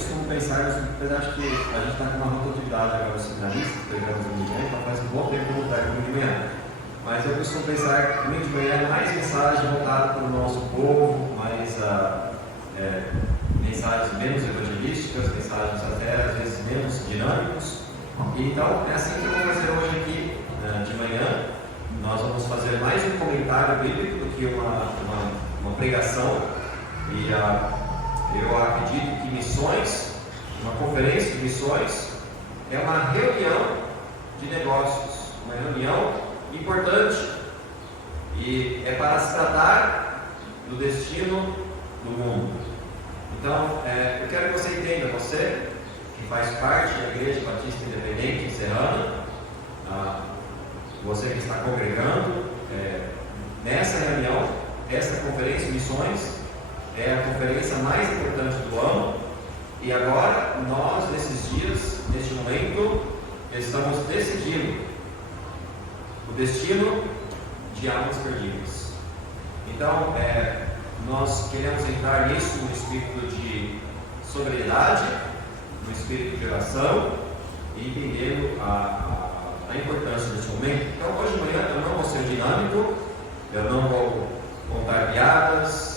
costumo pensar, mas acho que a gente está com uma rotatividade agora nos seminaristas, pregamos de manhã, então faz um bom tempo que eu não prego de manhã. Mas eu costumo pensar que domingo de manhã é mais mensagem voltada para o nosso povo, mais mensagens menos evangelísticas, mensagens até às vezes menos dinâmicos. Então é assim que eu vou fazer hoje aqui de manhã. Nós vamos fazer mais um comentário bíblico do que uma pregação. E eu acredito que missões, uma conferência de missões, é uma reunião de negócios, uma reunião importante, e é para se tratar do destino do mundo. Então, eu quero que você entenda, você que faz parte da Igreja Batista Independente em Serrana, você que está congregando nessa reunião, essa conferência de missões é a conferência mais importante do ano, e agora nós, nesses dias, neste momento, estamos decidindo o destino de almas perdidas. Então, nós queremos entrar nisso no espírito de sobriedade, no espírito de oração, e entendendo a importância desse momento. Então, hoje de manhã eu não vou ser dinâmico, eu não vou contar piadas,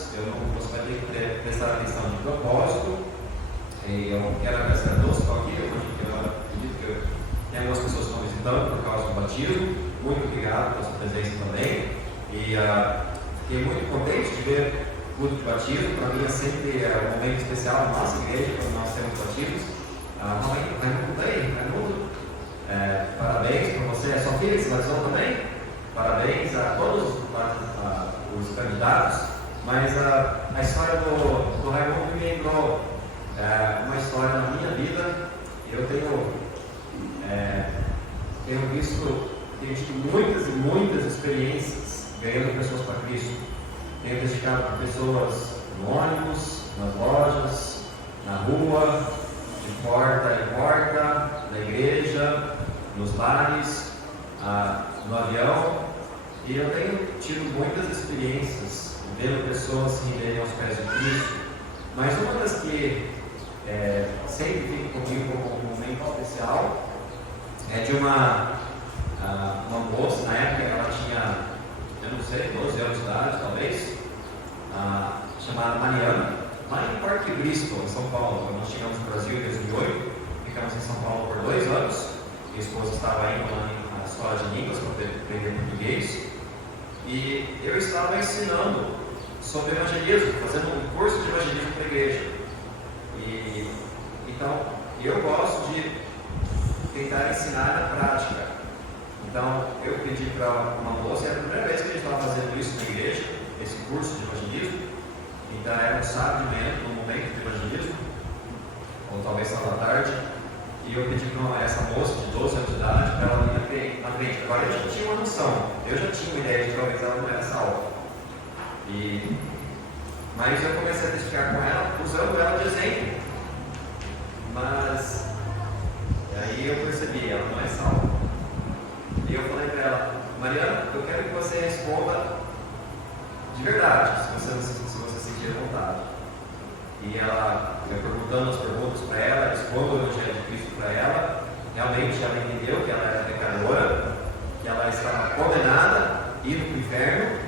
você vai ter que prestar atenção de propósito. E eu quero agradecer a todos que estão aqui. Eu acredito que tem algumas pessoas que estão visitando por causa do batismo. Muito obrigado pela sua presença também. E fiquei muito contente de ver o culto de batismo. Para mim é sempre um momento especial na nossa igreja, quando nós temos batismos. Raimundo, parabéns para você. É sua filha que se batizou também? Parabéns a todos os candidatos. Mas a história do Raimundo me lembrou uma história na minha vida. Eu tenho tido muitas e muitas experiências ganhando pessoas para Cristo. Tenho testificado para pessoas no ônibus, nas lojas, na rua, de porta em porta, na igreja, nos bares, no avião. E eu tenho tido muitas experiências vendo pessoas se renderem aos pés de Cristo. Mas uma das que sempre fica comigo como um momento especial é de uma moça. Na época ela tinha, eu não sei, 12 anos de idade talvez, chamada Mariana, lá em Parque Bristol, em São Paulo. Quando nós chegamos no Brasil em 2008, ficamos em São Paulo por 2 anos. Minha esposa estava indo lá na escola de línguas para aprender português, e eu estava ensinando sobre evangelismo, fazendo um curso de evangelismo para a igreja. Então, eu gosto de tentar ensinar na prática. Então, eu pedi para uma moça, era a primeira vez que a gente estava fazendo isso na igreja, esse curso de evangelismo. Então, era um sábado de manhã, no momento de evangelismo, ou talvez sábado à tarde, e eu pedi para essa moça de 12 anos de idade para ela vir na frente. Agora, eu já tinha uma noção, eu já tinha uma ideia de que talvez ela não era salva. Mas eu comecei a testificar com ela, usando ela de exemplo. Mas aí eu percebi, ela não é salva. E eu falei para ela: Mariana, eu quero que você responda de verdade, se você sentir vontade. E ela, eu perguntando as perguntas para ela, expondo o Evangelho de Cristo para ela. Realmente ela entendeu que ela era pecadora, que ela estava condenada, indo para o inferno.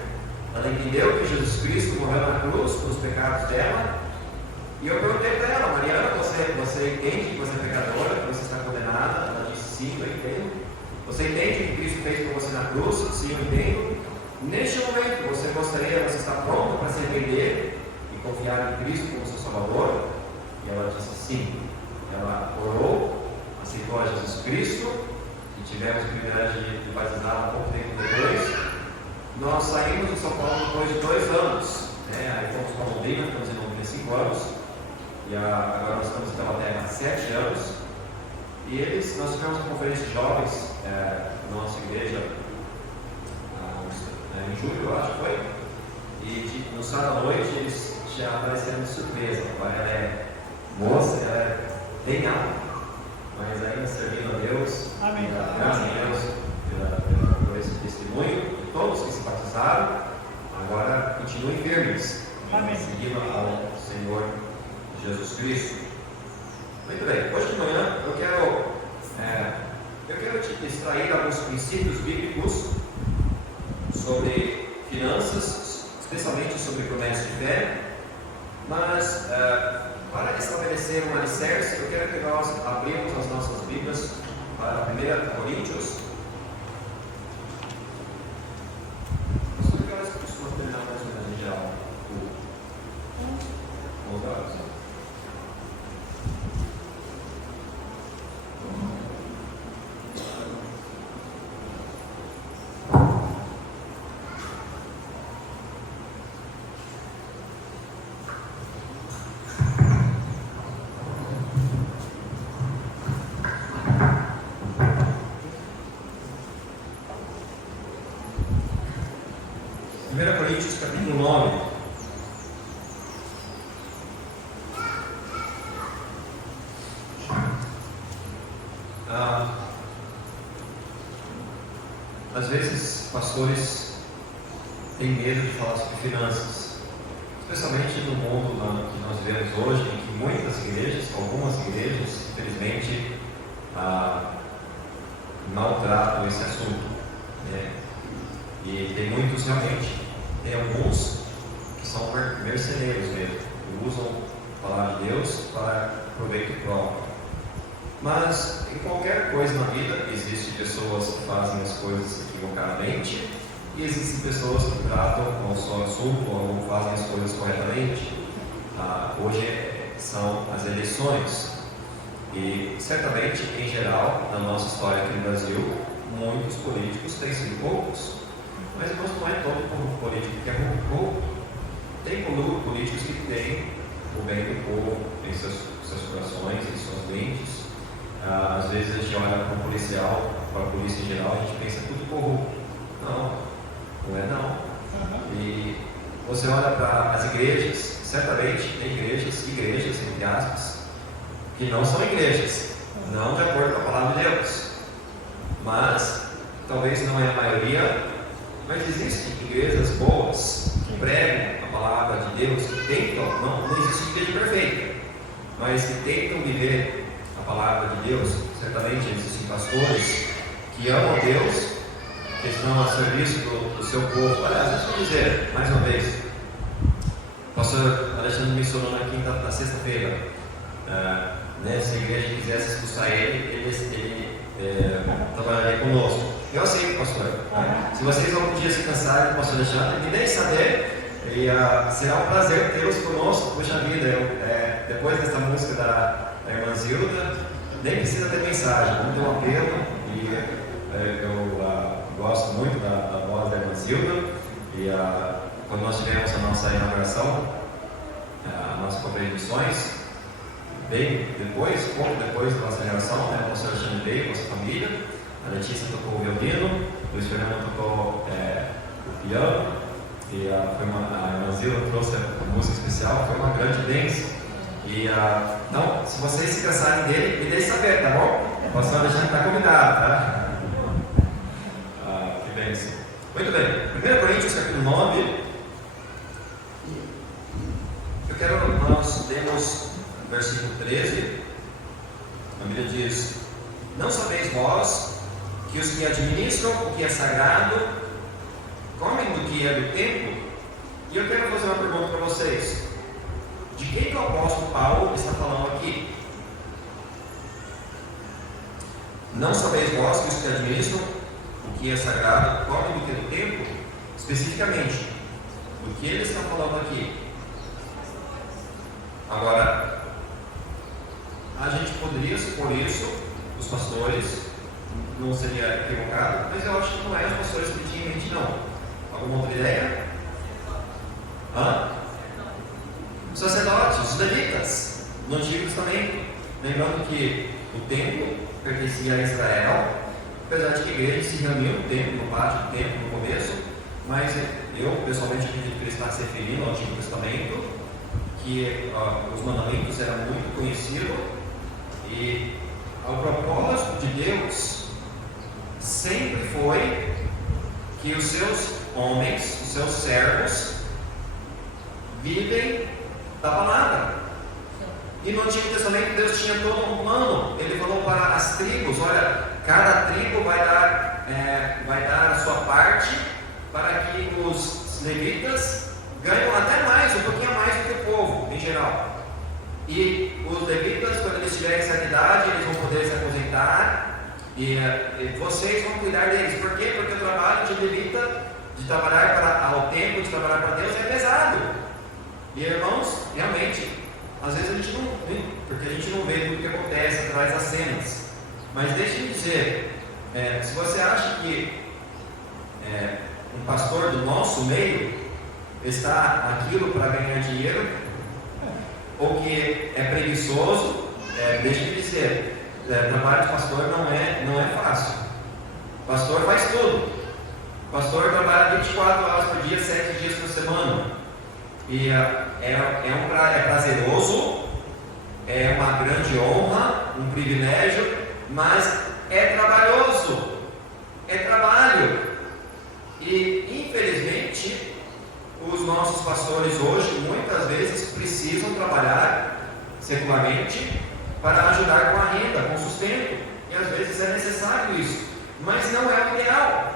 Ela entendeu que Jesus Cristo morreu na cruz pelos pecados dela. E eu perguntei para ela: Mariana, você entende que você é pecadora, que você está condenada? Ela disse: sim, eu entendo. Você entende o que Cristo fez por você na cruz? Sim, eu entendo. Neste momento, você está pronto para se arrepender e confiar em Cristo como seu Salvador? E ela disse sim. Ela orou, aceitou a Jesus Cristo, e tivemos o privilégio de batizá-la pouco tempo depois. Nós saímos de São Paulo depois de 2 anos, aí fomos para Londrina, ficamos em Londrina 5 anos, e agora nós estamos em Taubaté há 7 anos. E nós tivemos uma conferência de jovens na nossa igreja em julho, eu acho que foi, e no sábado à noite eles já apareceram de surpresa. Ela é moça, ela é bem alta, mas ainda servindo a Deus. Amém. Graças a Deus por esse testemunho. Todos que se batizaram, agora continuem firmes, seguindo ao Senhor Jesus Cristo. Muito bem, hoje de manhã eu quero te extrair alguns princípios bíblicos sobre finanças, especialmente sobre promessas de fé, mas para estabelecer um alicerce, eu quero que nós abrimos as nossas Bíblias para 1 Coríntios. Que horas que costuma terminar mais ou menos em geral? 11 horas. Coríntios capítulo 9. Às vezes, pastores têm medo de falar sobre finanças, especialmente no mundo que nós vivemos hoje, em que muitas igrejas, algumas igrejas, infelizmente, maltratam esse assunto, né? E tem muitos realmente. Tem alguns que são merceneiros mesmo, que usam a palavra de Deus para proveito próprio. Mas em qualquer coisa na vida, existem pessoas que fazem as coisas equivocadamente e existem pessoas que tratam o seu assunto ou fazem as coisas corretamente. Hoje são as eleições e certamente, em geral, na nossa história aqui no Brasil, muitos políticos têm sido corruptos. Mas não é todo político que é corrupto. Tem políticos que têm o bem do povo em seus corações, em suas mentes. Às vezes a gente olha para o policial, para a polícia em geral, a gente pensa tudo corrupto. Não é não. E você olha para as igrejas, certamente tem igrejas, entre aspas, que não são igrejas, não de acordo com a palavra de Deus. Mas, talvez não é a maioria, mas existem igrejas boas que pregam a palavra de Deus, que tentam, não existe igreja perfeita, mas que tentam viver a palavra de Deus. Certamente existem pastores que amam a Deus, que estão a serviço do seu povo. Aliás, deixa eu dizer, mais uma vez, o pastor Alexandre mencionou na sexta-feira, se a igreja quisesse expulsar ele trabalharia conosco. Eu aceito, pastor. Se vocês algum dia se cansarem do pastor Alexandre, me deixem saber, e será um prazer tê-los conosco. Puxa vida, depois dessa música da irmã Zilda, nem precisa ter mensagem, não tem um apelo, e eu gosto muito da voz da irmã Zilda, e quando nós tivemos a nossa inauguração, a nossa conferência de missões, pouco depois da nossa inauguração, o pastor Alexandre veio com a sua família. A Letícia tocou o violino, o Luiz Fernando tocou o piano, e a irmã Zila trouxe a música especial, foi uma grande bênção. Então, se vocês se cansarem dele, me deixem saber, tá bom? O pastor Alexandre está convidado, tá? Que bênção. Muito bem, 1 Coríntios capítulo 9. Eu quero que nós lemos o versículo 13. A Bíblia diz: não sabeis vós que os que administram o que é sagrado comem do que é do templo? E eu quero fazer uma pergunta para vocês: de quem que o apóstolo Paulo está falando aqui? Não sabeis vós que os que administram o que é sagrado comem do que é do templo? Especificamente, do que ele está falando aqui? Agora, a gente poderia supor isso, os pastores, não seria equivocado, mas eu acho que não é os pastores que tinham em mente, não. Alguma outra ideia? Os sacerdotes, os levitas, no Antigo Testamento. Lembrando que o templo pertencia a Israel, apesar de que a igreja se reunia no templo, no pátio do templo no começo, mas eu pessoalmente acredito que ele está se referindo ao Antigo Testamento, que os mandamentos eram muito conhecidos, e o propósito de Deus sempre foi que os seus homens, os seus servos, vivem da palavra. E no Antigo Testamento Deus tinha todo um plano. Ele falou para as tribos: olha, cada tribo vai dar a sua parte para que os levitas ganhem até mais, um pouquinho mais do que o povo em geral. E os levitas, quando eles tiverem certa idade, eles vão poder se aposentar. E vocês vão cuidar deles. Por quê? Porque o trabalho de levita, de trabalhar ao templo, de trabalhar para Deus, é pesado. E irmãos, realmente, às vezes a gente não vê, porque a gente não vê tudo o que acontece atrás das cenas. Mas deixe-me dizer, se você acha que um pastor do nosso meio está aquilo para ganhar dinheiro, ou que é preguiçoso, deixe-me dizer, trabalho de pastor não é fácil. O pastor faz tudo. O pastor trabalha 24 horas por dia, 7 dias por semana. E é prazeroso, é uma grande honra, um privilégio, mas é trabalhoso, é trabalho. E infelizmente os nossos pastores hoje muitas vezes precisam trabalhar secularmente para ajudar com a renda, com o sustento, e às vezes é necessário isso, mas não é o ideal.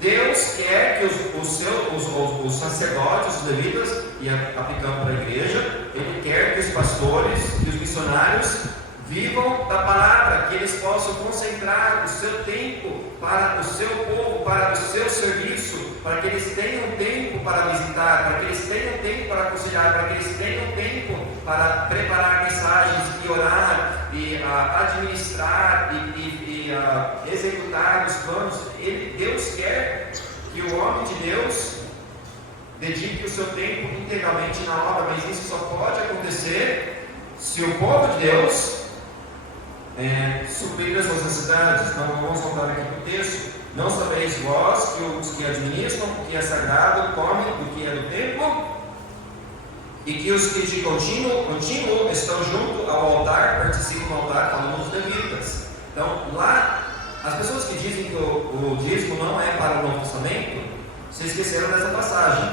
Deus quer que os sacerdotes, os levitas, e aplicando para a igreja, Ele quer que os pastores e os missionários vivam da palavra, que eles possam concentrar o seu tempo para o seu povo, para o seu serviço, para que eles tenham tempo para visitar, para que eles tenham tempo para aconselhar, para que eles tenham tempo para preparar mensagens e orar e administrar e executar os planos. Deus quer que o homem de Deus dedique o seu tempo integralmente na obra, mas isso só pode acontecer se o povo de Deus suprir as suas necessidades. Então vamos voltar aqui para o texto. Não sabeis vós que os que administram o que é sagrado comem do que é do templo, e que os que de contínuo estão junto ao altar participam do altar, falando dos levitas. Então lá, as pessoas que dizem que o dízimo não é para o Novo Testamento se esqueceram dessa passagem,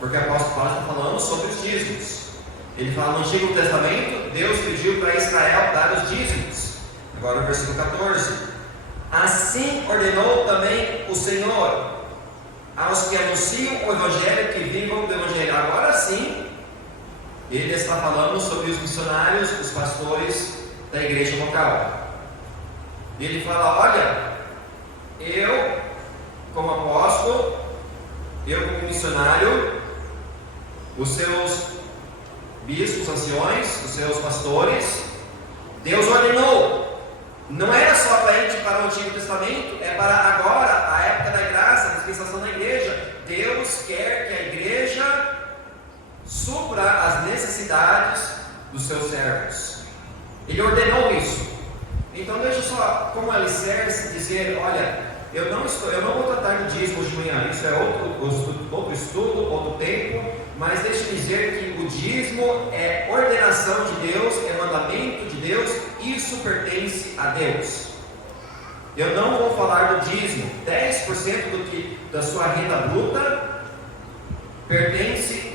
porque o apóstolo Paulo está falando sobre os dízimos. Ele fala no Antigo Testamento, Deus pediu para Israel dar os dízimos. Agora o versículo 14: assim ordenou também o Senhor aos que anunciam o Evangelho, que vivam do Evangelho. Agora sim, ele está falando sobre os missionários, os pastores da igreja local. Ele fala: olha, eu como apóstolo, eu como missionário, os seus bispos, anciões, os seus pastores, Deus ordenou. Não era só para o Antigo Testamento, é para agora, a época da graça, a dispensação da igreja. Deus quer que a igreja supra as necessidades dos seus servos. Ele ordenou isso. Então deixa só como alicerce dizer: olha, eu não vou tratar do dízimo hoje de manhã, isso é outro estudo, outro tempo, mas deixa eu dizer que o dízimo é ordenação de Deus, é mandamento de Deus, isso pertence a Deus. Eu não vou falar do dízimo. 10% da sua renda bruta pertence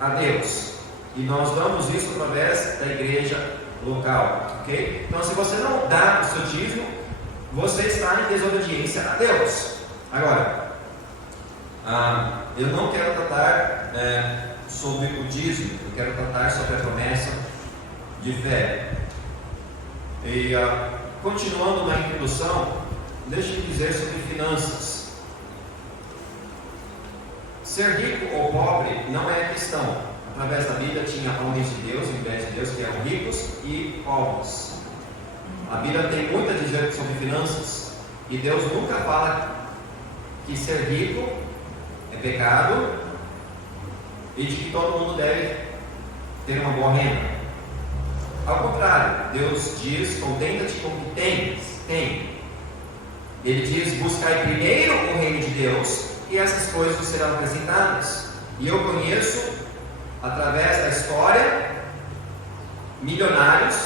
a Deus, e nós damos isso através da igreja local, ok? Então, se você não dá o seu dízimo, você está em desobediência a Deus. Agora, eu não quero tratar sobre o dízimo, eu quero tratar sobre a promessa de fé. E continuando na introdução, deixe-me dizer sobre finanças. Ser rico ou pobre não é a questão. Através da Bíblia tinha homens de Deus, mulheres de Deus, que eram ricos e pobres. A Bíblia tem muito a dizer sobre finanças, e Deus nunca fala que ser rico é pecado e de que todo mundo deve ter uma boa renda. Ao contrário, Deus diz: contenta-te com o que tens. Ele diz: buscai primeiro o reino de Deus, e essas coisas serão acrescentadas. E eu conheço, através da história, milionários,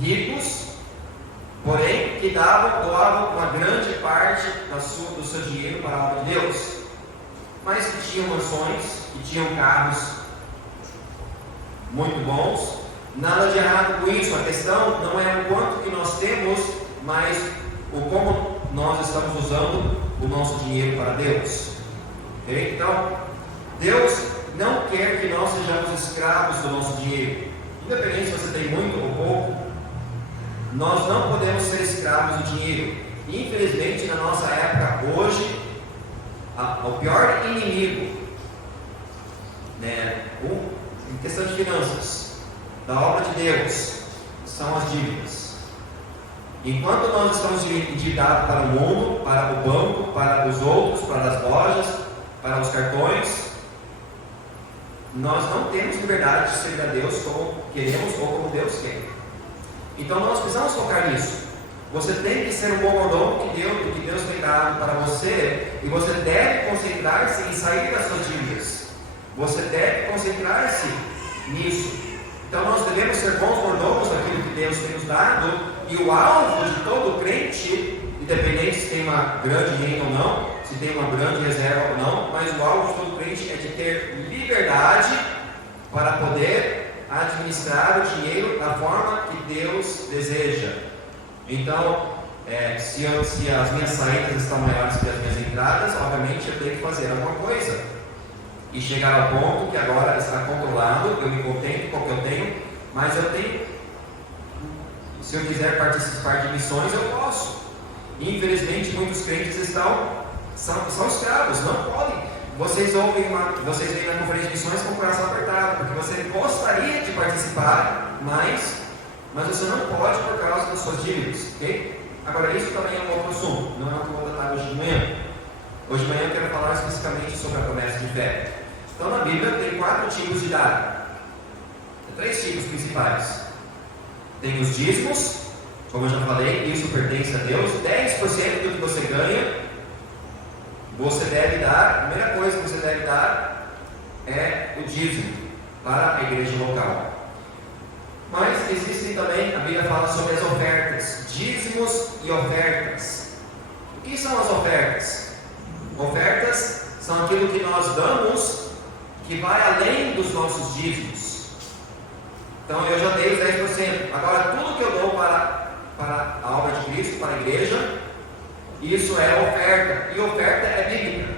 ricos, porém que doavam uma grande parte do seu dinheiro para a obra de Deus, mas que tinham mansões, que tinham carros muito bons. Nada de errado com isso. A questão não é o quanto que nós temos, mas o como nós estamos usando o nosso dinheiro para Deus. Okay? Então, Deus não quer que nós sejamos escravos do nosso dinheiro. Independente se você tem muito ou pouco, nós não podemos ser escravos do dinheiro. Infelizmente, na nossa época, hoje, o pior inimigo, né, em questão de finanças, da obra de Deus, são as dívidas. Enquanto nós estamos endividados para o mundo, para o banco, para os outros, para as lojas, para os cartões, nós não temos liberdade de servir a Deus como queremos ou como Deus quer. Então nós precisamos focar nisso. Você tem que ser um bom mordomo que Deus tem dado para você, e você deve concentrar-se em sair das suas dívidas. Você deve concentrar-se nisso. Então nós devemos ser bons mordomos daquilo que Deus tem nos dado, e o alvo de todo crente, independente se tem uma grande renda ou não, se tem uma grande reserva ou não, mas o alvo de todo crente é de ter liberdade para poder administrar o dinheiro da forma que Deus deseja. Então, se as minhas saídas estão maiores que as minhas entradas, obviamente eu tenho que fazer alguma coisa e chegar ao ponto que agora está controlado, eu me contento com o que eu tenho, mas eu tenho, se eu quiser participar de missões, eu posso. Infelizmente, muitos crentes são escravos, não podem. Vocês vêm na conferência de missões com o coração apertado, porque você gostaria de participar, mas você não pode por causa das suas dívidas, ok? Agora, isso também é um outro assunto, não é o que eu vou tratar hoje de manhã. Hoje de manhã eu quero falar especificamente sobre a promessa de fé. Então, na Bíblia tem 4 tipos de dar. Tem 3 tipos principais. Tem os dízimos, como eu já falei, isso pertence a Deus. 10% do que você ganha, você deve dar. A primeira coisa que você deve dar é o dízimo para a igreja local. Mas existem também, a Bíblia fala sobre as ofertas, dízimos e ofertas. O que são as ofertas? Ofertas são aquilo que nós damos que vai além dos nossos dízimos. Então eu já dei os 10%. Agora tudo que eu dou para a obra de Cristo, para a igreja, isso é oferta. E oferta é bíblica.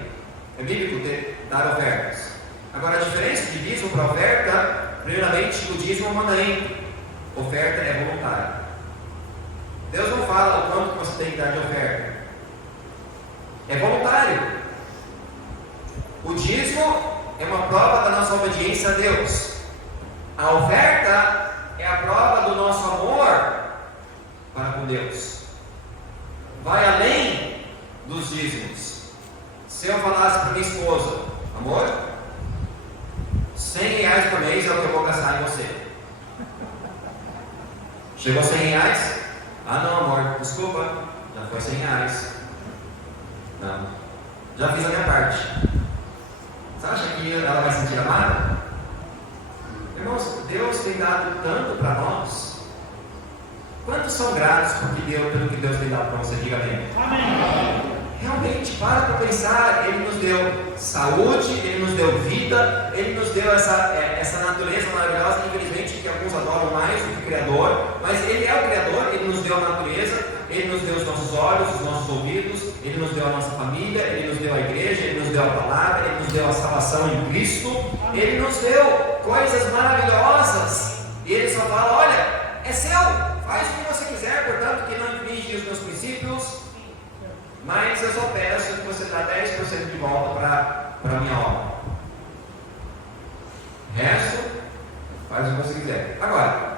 É bíblico dar ofertas. Agora a diferença de dízimo para oferta, primeiramente o dízimo é um mandamento. Oferta é voluntária. Deus não fala o quanto que você tem que dar de oferta. É voluntário. O dízimo é uma prova da nossa obediência a Deus. A oferta é a prova do nosso amor para com Deus. Vai além dos dízimos. Se eu falasse para minha esposa, amor, R$100 por mês é o que eu vou gastar em você. Chegou a R$100? Ah não, amor, desculpa, já foi R$100. Não, já fiz a minha parte. Você acha que ela vai se sentir amada? Irmãos, Deus tem dado tanto para nós. Quantos são gratos pelo que Deus tem dado para você? Diga amém. Amém. Realmente, para pensar, Ele nos deu saúde, Ele nos deu vida, Ele nos deu essa natureza maravilhosa, infelizmente que alguns adoram mais do que o Criador, mas Ele é o Criador, Ele nos deu a natureza, Ele nos deu os nossos olhos, os nossos ouvidos, Ele nos deu a nossa família, Ele nos deu a igreja, Ele nos deu a palavra, Ele nos deu a salvação em Cristo, Ele nos deu coisas maravilhosas, e Ele só fala, olha, é seu, faz o que você quiser, portanto que não infringe os meus princípios, mas eu só peço que você dá 10% de volta para a minha obra. O resto, faz o que você quiser. Agora,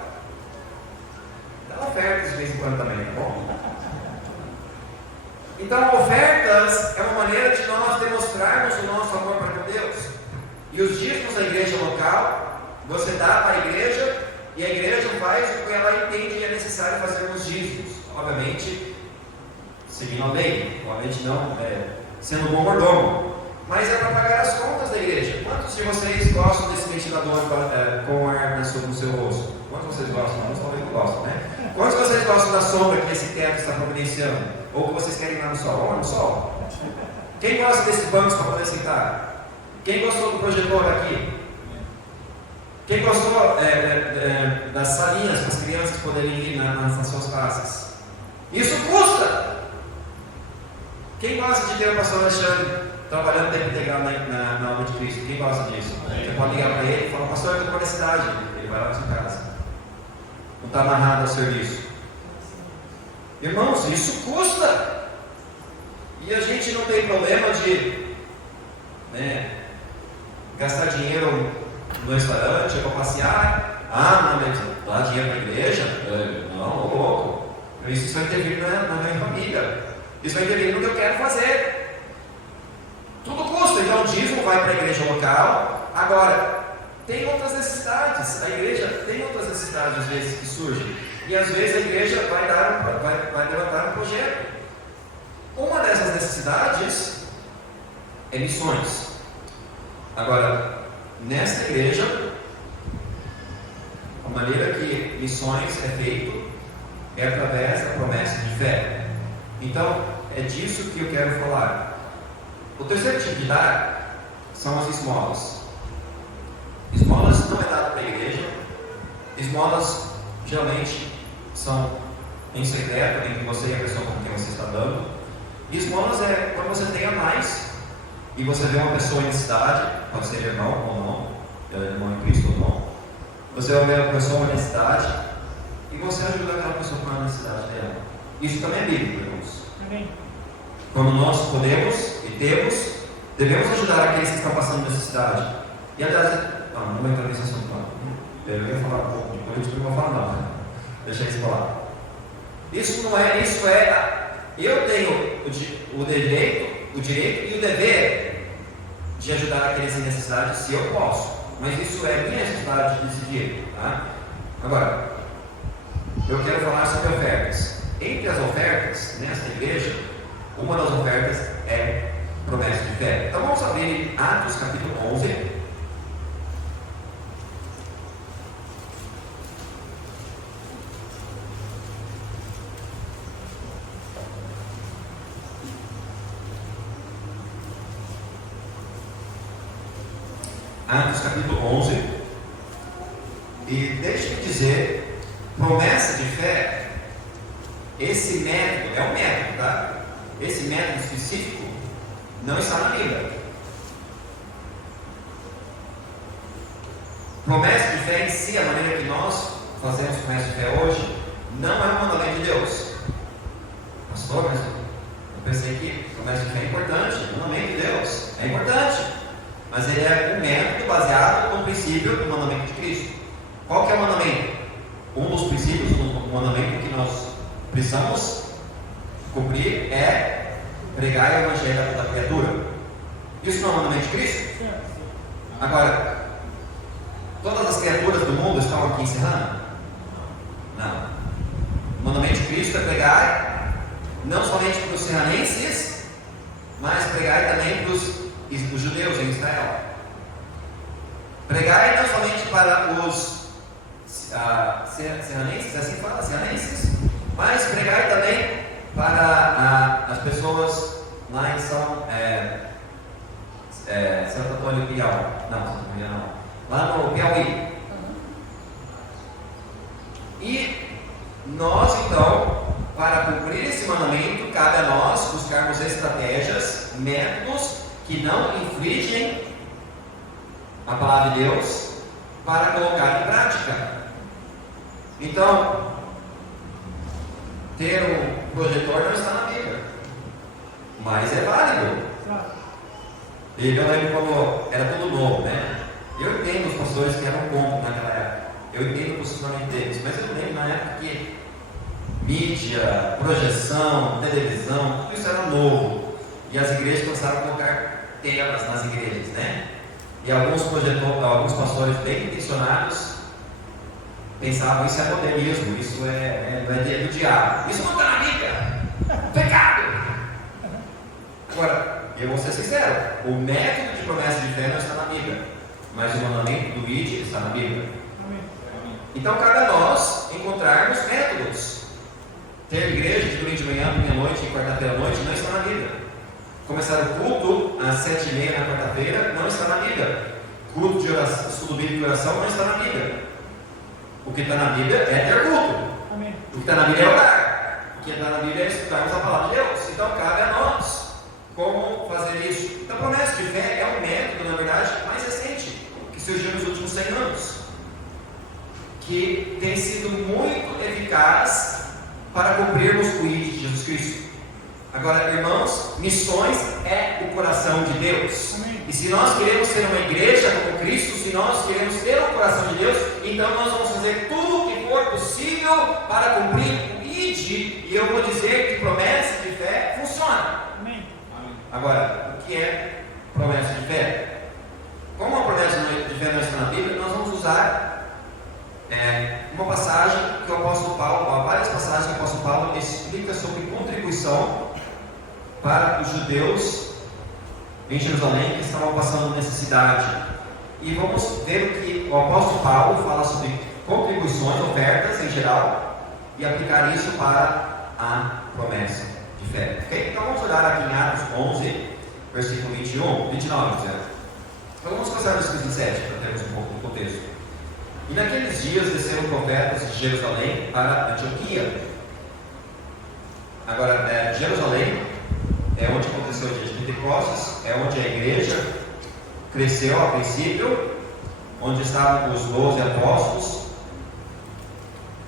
dá ofertas de vez em quando também, tá bom? Então, ofertas é uma maneira de nós demonstrarmos o nosso amor para com Deus. E os dízimos da igreja local, você dá para a igreja, e a igreja faz o que ela entende que é necessário fazer com os dízimos. Obviamente, seguindo a lei, obviamente não sendo um bom mordomo, mas é para pagar as contas da igreja. Quantos de vocês gostam desse ventilador com ar no seu rosto? Quantos de vocês gostam? Não, talvez não gostam, né? Quantos de vocês gostam da sombra que esse teto está providenciando? Ou que vocês querem ir lá no sol? Vamos no sol? Quem gosta desses bancos para poder sentar? Quem gostou do projetor aqui? Quem gostou das salinhas para as crianças poderem ir nas suas classes? Isso custa! Quem gosta de ter o pastor Alexandre trabalhando tempo integral na obra de Cristo? Quem gosta disso? Você pode ligar para ele e falar: pastor, eu estou para a cidade. Ele vai lá para sua casa. Não está amarrado ao serviço. Irmãos, isso custa! E a gente não tem problema de gastar dinheiro no restaurante ou para passear. Não, mas dar dinheiro para a igreja? Não, louco. Isso vai intervir na minha família. Isso vai intervir no que eu quero fazer. Tudo custa. Então o dízimo vai para a igreja local. Agora, tem outras necessidades. A igreja tem outras necessidades às vezes que surgem. E às vezes a igreja vai levantar um projeto. Uma dessas necessidades é missões. Agora, nesta igreja, a maneira que missões é feito é através da promessa de fé. Então, é disso que eu quero falar. O terceiro tipo de dar são as esmolas. Esmolas não é dado para a igreja. Esmolas geralmente são em secreto entre você e a pessoa com quem você está dando. Esmolas é quando você tem a mais e você vê uma pessoa em necessidade, pode ser irmão ou não, irmão em Cristo ou não. Você vai ver uma pessoa em necessidade e você ajuda aquela pessoa com a necessidade dela. Isso também é bíblico, irmãos. Quando nós podemos e temos, devemos ajudar aqueles que estão passando necessidade. E aliás, não vou entrar nesse assunto não. Eu ia falar um pouco de política, não vou falar não. Deixa isso falar. Isso eu tenho o direito e o dever de ajudar aqueles em necessidade se eu posso. Mas isso é minha necessidade de decidir. Tá? Agora, eu quero falar sobre ofertas. Entre as ofertas, nesta igreja, uma das ofertas é promessa de fé. Então vamos abrir Atos capítulo 11. Atos capítulo 11. E deixe-me dizer, promessa de fé, esse método, é um método, tá? Esse método específico não está na Bíblia. Promessa de fé em si, a maneira que nós fazemos promessa de fé hoje, não é um mandamento de Deus. Pastor, mas eu pensei que promessa de fé é importante, o mandamento de Deus é importante. Mas ele é um método baseado no princípio do mandamento de Cristo. Qual que é o mandamento? Um dos princípios do mandamento que nós precisamos cumprir é pregar o evangelho a toda criatura. Isso não é o mandamento de Cristo? Agora, todas as criaturas do mundo estão aqui encerrando? Não. O mandamento de Cristo é pregar não somente para os serranenses, mas pregar também para os judeus em Israel. Pregar não somente para os serranenses, assim fala, serranenses, mas pregar também para as pessoas lá em Santo Antônio Piauí. Não, lá no Piauí. E nós então, para cumprir esse mandamento, cabe a nós buscarmos estratégias, métodos que não infringem a palavra de Deus para colocar em prática. Então, ter um projetor não está na Bíblia, mas é válido. E eu lembro quando era tudo novo, né? Eu entendo os pastores que eram contra naquela época. Eu entendo o posicionamento deles, mas eu lembro na época que mídia, projeção, televisão, tudo isso era novo. E as igrejas começaram a colocar telas nas igrejas, né? E alguns pastores bem intencionados pensavam: isso é modernismo, isso é do diabo, isso não está na Bíblia, pecado. Agora, eu vou ser sincero, o método de promessa de fé não está na Bíblia, mas o mandamento do ID está na Bíblia. Então cabe a nós encontrarmos métodos. Ter igreja de domingo de manhã, meia-noite e quarta-feira à noite não está na Bíblia. Começar o culto às 7h30 na quarta-feira não está na Bíblia. culto de oração, estudo bíblico e oração não está na Bíblia. O que está na Bíblia é ter culto. Amém. O que está na Bíblia é orar. O que está na Bíblia é estudarmos a palavra de Deus. Então cabe a nós como fazer isso. Então a promessa de fé é um método, na verdade, mais recente, que surgiu nos últimos 100 anos, que tem sido muito eficaz para cumprirmos o ID de Jesus Cristo. Agora, irmãos, missões é o coração de Deus. Amém. E se nós queremos ser uma igreja como Cristo, se nós queremos ter o coração de Deus, então nós vamos fazer tudo o que for possível para cumprir o ID. E eu vou dizer que promessa de fé funciona. Amém. Agora, o que é promessa de fé? Como a promessa de fé não está na Bíblia, nós vamos usar uma passagem que o apóstolo Paulo, há várias passagens que o apóstolo Paulo explica sobre contribuição para os judeus em Jerusalém que estavam passando necessidade. E vamos ver o que o apóstolo Paulo fala sobre contribuições, ofertas em geral, e aplicar isso para a promessa de fé. Okay? Então vamos olhar aqui em Atos 11, versículo 21, 29, dizendo. Então vamos começar no versículo 27, para termos um pouco do contexto. E naqueles dias desceram profetas de Jerusalém para Antioquia. Agora, Jerusalém é onde aconteceu o dia de Pentecostes, é onde a igreja cresceu a princípio, onde estavam os 12 apóstolos,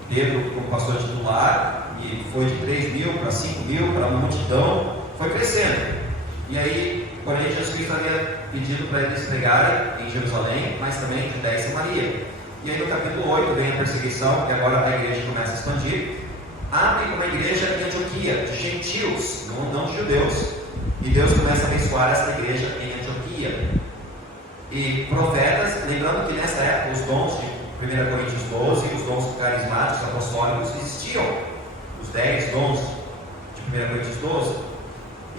Pedro como pastor titular, e foi de 3 mil para 5 mil, para uma multidão, foi crescendo. E aí, porém, Jesus Cristo havia pedido para eles pregarem em Jerusalém, mas também em Judéia e Samaria. E aí no capítulo 8 vem a perseguição, que agora a igreja começa a expandir. Abre uma igreja em Antioquia, de gentios, não de judeus. E Deus começa a abençoar essa igreja em Antioquia. E profetas, lembrando que nessa época os dons de 1 Coríntios 12, os dons carismáticos, apostólicos, existiam. Os 10 dons de 1 Coríntios 12.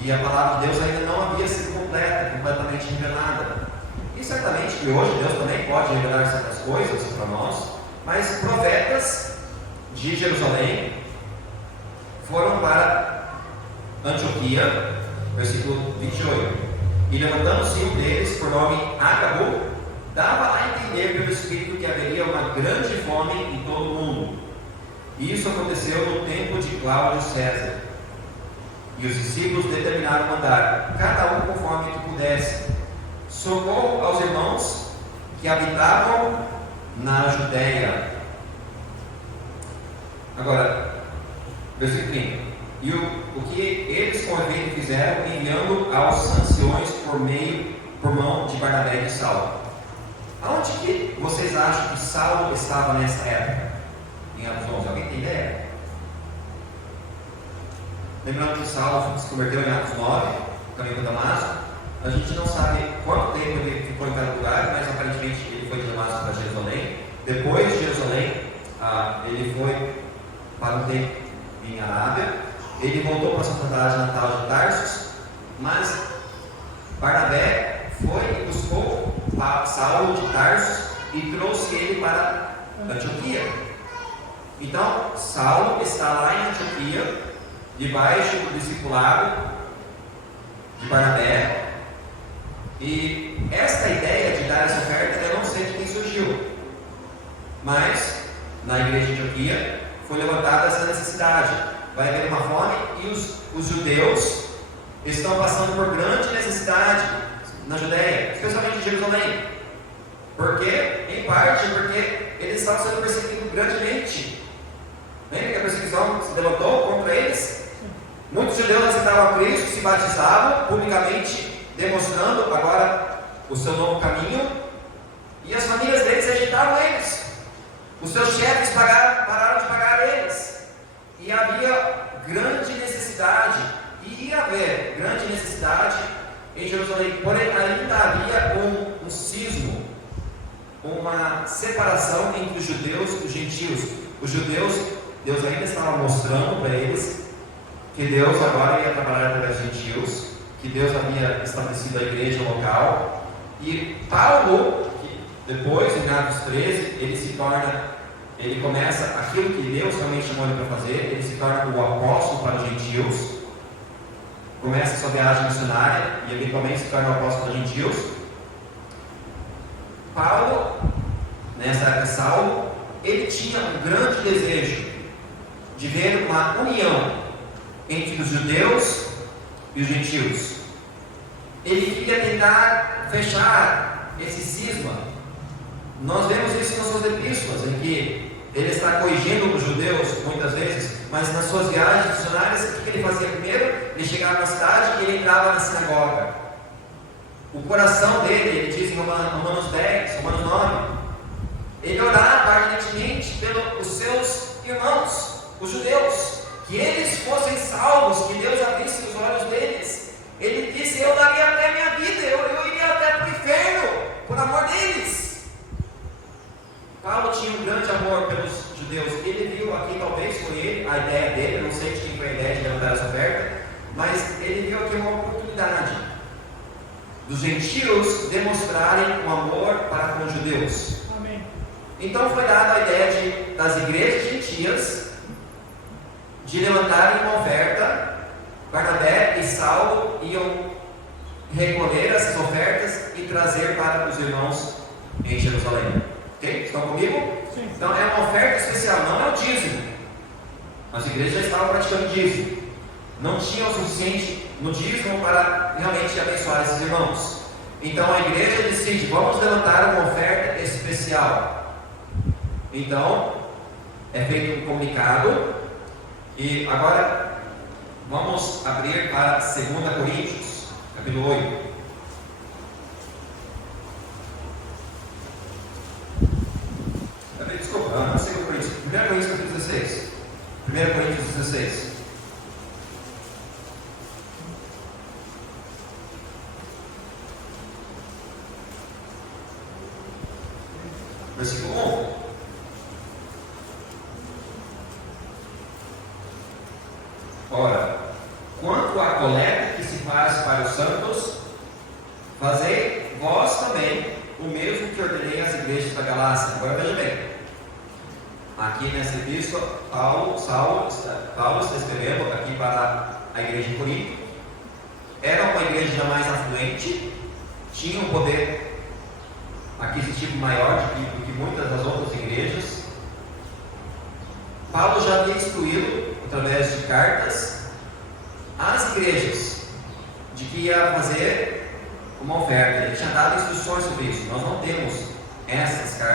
E a palavra de Deus ainda não havia sido completa, completamente revelada. E certamente que hoje Deus também pode revelar certas coisas para nós, mas profetas de Jerusalém foram para Antioquia, versículo 28. E levantando-se um deles, por nome Ágabo, dava a entender pelo Espírito que haveria uma grande fome em todo o mundo. E isso aconteceu no tempo de Cláudio César. E os discípulos determinaram mandar, cada um conforme que pudesse, socorro aos irmãos que habitavam na Judéia. Agora, versículo 30. E o que eles com efeito fizeram, enviando aos anciões por mão de Barnabé e de Saulo. Aonde que vocês acham que Saulo estava nessa época? Em Atos 11, alguém tem ideia? Lembrando que Saulo se converteu em Atos 9, caminho para Damasco. A gente não sabe quanto tempo ele ficou em cada lugar, mas aparentemente ele foi de Damasco para Jerusalém. Depois de Jerusalém, ele foi para um tempo em Arábia. Ele voltou para sua cidade natal de Tarsus, mas Barnabé foi e buscou Saulo de Tarsus e trouxe ele para Antioquia. Então, Saulo está lá em Antioquia, debaixo do discipulado de Barnabé. E esta ideia de dar essa oferta, eu não sei de quem surgiu, mas na igreja de Antioquia foi levantada essa necessidade. Vai haver uma fome e os judeus estão passando por grande necessidade na Judéia, especialmente em Jerusalém. Por quê? Em parte porque eles estavam sendo perseguidos grandemente. Lembra que a perseguição se levantou contra eles? Muitos judeus aceitavam a Cristo, se batizavam publicamente, demonstrando agora o seu novo caminho, e as famílias deles rejeitavam eles. Os seus chefes pararam de pagar eles, e havia grande necessidade, e ia haver grande necessidade em Jerusalém. Porém, ainda havia um cismo, uma separação entre os judeus e os gentios. Os judeus, Deus ainda estava mostrando para eles que Deus agora ia trabalhar através dos gentios, que Deus havia estabelecido a igreja local. E Paulo, que depois em Atos 13, ele começa aquilo que Deus realmente chamou ele para fazer, ele se torna o apóstolo para os gentios, começa a sua viagem missionária e eventualmente se torna o apóstolo para os gentios. Paulo, nessa época Saulo, ele tinha um grande desejo de ver uma união entre os judeus e os gentios. Ele queria tentar fechar esse cisma. Nós vemos isso nas suas epístolas, em que ele está corrigindo os judeus muitas vezes, mas nas suas viagens missionárias, o que ele fazia primeiro? Ele chegava na cidade e ele entrava na sinagoga. O coração dele, ele diz em Romanos 10, Romanos 9, ele orava ardentemente pelos seus irmãos, os judeus, que eles fossem salvos, que Deus abrisse os olhos deles. Ele disse: eu daria até minha vida, eu iria até para o inferno, por amor deles. Paulo tinha um grande amor pelos judeus. Ele viu aqui, talvez foi ele, a ideia dele, não sei de quem foi a ideia de levantar essa oferta, mas ele viu aqui uma oportunidade dos gentios demonstrarem um amor para com os judeus. Amém. Então foi dada a ideia das igrejas gentias de levantarem uma oferta. Barnabé e Saulo iam recolher essas ofertas e trazer para os irmãos em Jerusalém. Ok? Estão comigo? Sim. Então é uma oferta especial, não é o dízimo. As igrejas já estavam praticando dízimo. Não tinham o suficiente no dízimo para realmente abençoar esses irmãos. Então a igreja decide: vamos levantar uma oferta especial. Então é feito um comunicado. E agora vamos abrir para 2 Coríntios, capítulo 8. Desculpa, não, 2 Coríntios. 1 Coríntios, capítulo 16. 1 Coríntios 16. Versículo 1. Ora, quanto à coleta que se faz para os santos, fazei vós também o mesmo que ordenei às igrejas da Galácia. Agora veja bem, aqui nessa epístola, Paulo está escrevendo aqui para a igreja de Corinto. Era uma igreja já mais afluente, tinha um poder aquisitivo maior do que muitas das outras igrejas. Paulo já havia instruído, através de cartas, às igrejas de que ia fazer uma oferta. Ele tinha dado instruções sobre isso. Nós não temos essa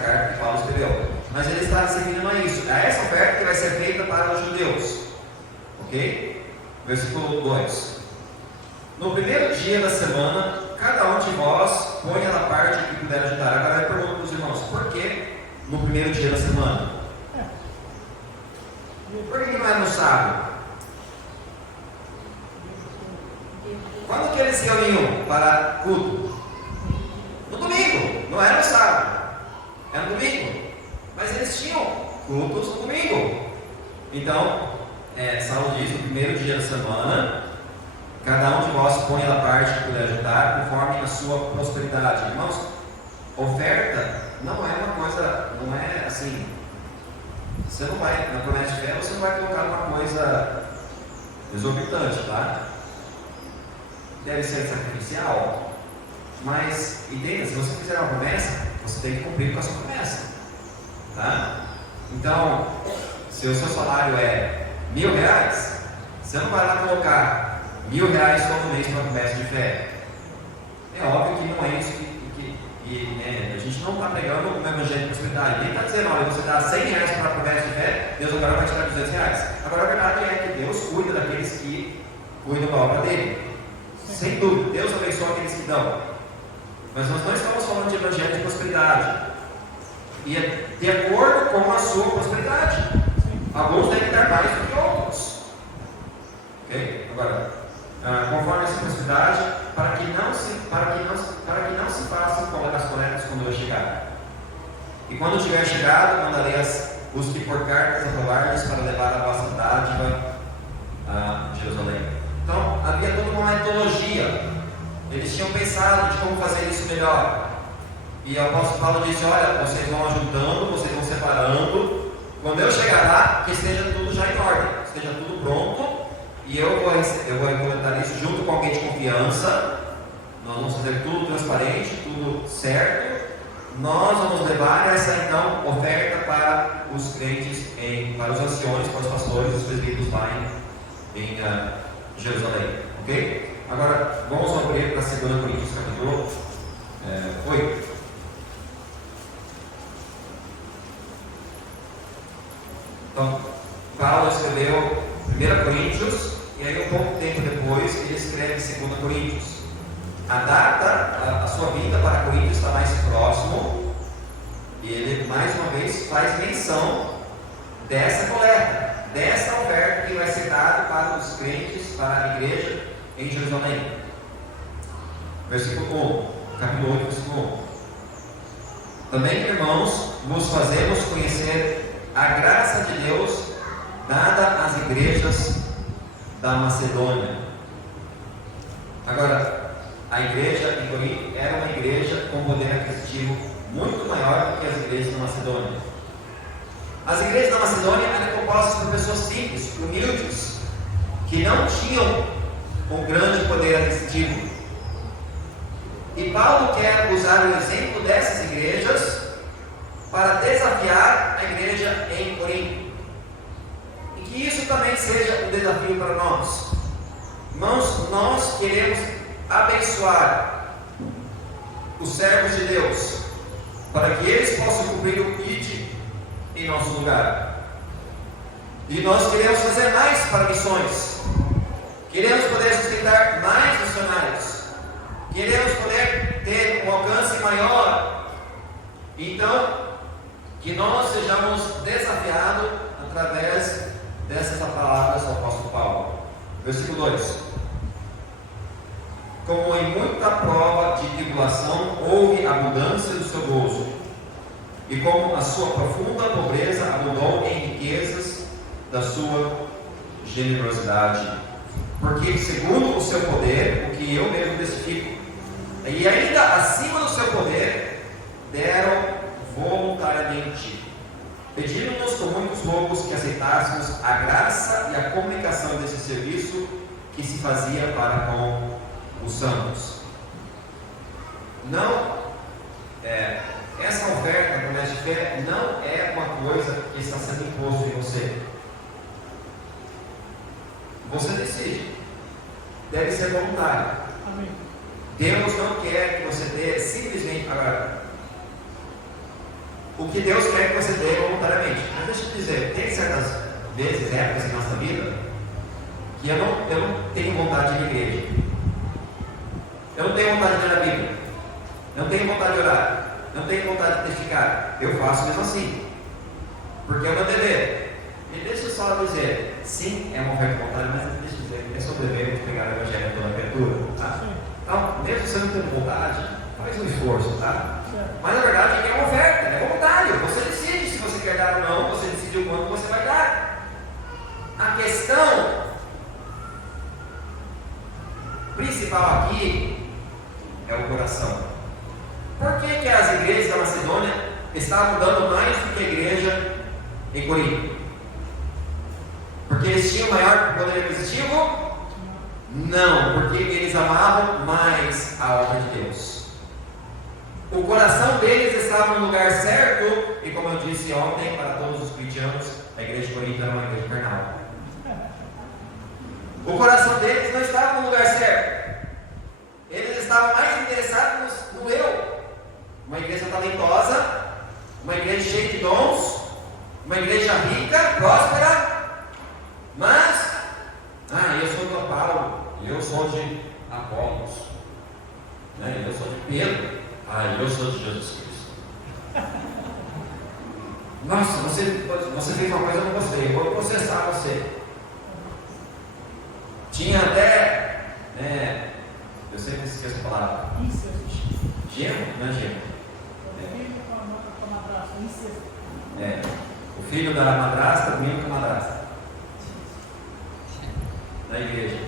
carta que Paulo escreveu, mas ele está se referindo a isso, a essa oferta que vai ser feita para os judeus. Ok? Versículo 2. No primeiro dia da semana, cada um de vós ponha na parte que puder ajudar. Agora eu pergunto para os irmãos: por que no primeiro dia da semana? Por que não é no sábado? Quando que eles se reuniam para culto? No domingo, não era no sábado, era no domingo. Mas eles tinham cultos no domingo. Então, Saulo diz: no primeiro dia da semana, cada um de vós põe da parte que puder ajudar, conforme a sua prosperidade. Irmãos, oferta não é uma coisa, não é assim. Você não vai, na promessa de fé, você não vai colocar uma coisa exorbitante, tá? Deve ser sacrificial, mas entenda, se você fizer uma promessa, você tem que cumprir com a sua promessa, tá? Então, se o seu salário é R$1.000, você não vai lá colocar R$1.000 todo mês para a promessa de fé. É óbvio que não é isso a gente não está pregando um evangelho de prosperidade. Nem está dizendo: olha, você dá R$100 para a promessa de fé, Deus agora vai te dar R$200. Agora a verdade é que Deus cuida daqueles que cuidam da obra dele. Sem dúvida, Deus abençoa aqueles que dão. Mas nós não estamos falando de evangelho de prosperidade. E é de acordo com a sua prosperidade. Alguns devem dar mais do que outros. Ok? Agora, conforme essa prosperidade, para que não se façam as coletas quando eu chegar. E quando tiver chegado, mandarei os que por cartas aprovar-lhes para levar a vossa dádiva a Jerusalém. Então, havia toda uma metodologia. Eles tinham pensado de como fazer isso melhor. E o apóstolo Paulo disse: olha, vocês vão ajudando, vocês vão separando. Quando eu chegar lá, que esteja tudo já em ordem, esteja tudo pronto. E eu vou implementar isso junto com alguém de confiança. Nós vamos fazer tudo transparente, tudo certo. nós vamos levar essa então oferta para os crentes, para os anciões, para os pastores, os presbíteros lá em Jerusalém, ok? Agora vamos abrir para 2 Coríntios capítulo 8. Então, Paulo escreveu 1 Coríntios e aí um pouco tempo depois ele escreve 2 Coríntios. A data, a sua vinda para Coríntios está mais próximo e ele mais uma vez faz menção dessa coleta, dessa oferta que vai ser dada para os crentes, para a igreja em Jerusalém. Versículo 1, capítulo 8, versículo 1. Também, irmãos, vos fazemos conhecer a graça de Deus dada às igrejas da Macedônia. Agora, a igreja em Corinto era uma igreja com poder aquisitivo muito maior do que as igrejas da Macedônia. As igrejas da Macedônia eram compostas por pessoas simples, humildes, que não tinham um grande poder aquisitivo. E Paulo quer usar o exemplo dessas igrejas para desafiar a igreja em Corinto. E que isso também seja um desafio para nós. Irmãos, nós queremos abençoar os servos de Deus para que eles possam cumprir o ID em nosso lugar. E nós queremos fazer mais para missões. Queremos poder sustentar mais missionários. Queremos poder ter um alcance maior. Então, que nós sejamos desafiados através dessas palavras do apóstolo Paulo. Versículo 2. Como em muita prova de tribulação houve abundância do seu gozo, e como a sua profunda pobreza abundou em riquezas da sua generosidade, porque segundo o seu poder, o que eu mesmo testifico, e ainda acima do seu poder, deram voluntariamente, pedindo-nos com muitos roubos que aceitássemos a graça e a comunicação desse serviço que se fazia para com os santos. Não, essa oferta, promessa de fé, não é uma coisa que está sendo imposto em você. Você decide. Deve ser voluntário. Amém. Deus não quer que você dê simplesmente agora. O que Deus quer que você dê voluntariamente. Mas deixa eu te dizer, tem certas vezes, épocas em nossa vida, que eu não tenho vontade de ir à igreja. Eu não tenho vontade de ler a Bíblia. Não tenho vontade de orar. Não tenho vontade de testificar. Eu faço mesmo assim. Porque é o meu dever. E deixa eu só dizer, sim, é uma oferta voluntária, mas deixa eu dizer, é seu dever de pregar o evangelho a toda criatura. Tá? Então, mesmo você não tendo vontade, faz um esforço, tá? Mas na verdade é uma oferta, é voluntário. Você decide se você quer dar ou não, você decide o quanto você vai dar. A questão principal aqui é o coração. Por que as igrejas da Macedônia estavam dando mais do que a igreja em Corinto? Porque eles tinham maior poder aquisitivo? Não, porque eles amavam mais a obra de Deus. O coração deles estava no lugar certo, e como eu disse ontem para todos os corintianos, a igreja de Corinto era uma igreja carnal. O coração deles não estava no lugar certo. Eles estavam mais interessados no eu. Uma igreja talentosa, uma igreja cheia de dons, uma igreja rica, próspera, mas, eu sou de Paulo, eu sou de Apolos, eu sou de Pedro, eu sou de Jesus Cristo. Nossa, você fez uma coisa que eu não gostei, eu vou processar você. Tinha até, eu sempre esqueço a palavra. Gemo? Não é gemo. O filho da madrasta comigo com a madrasta. Na igreja.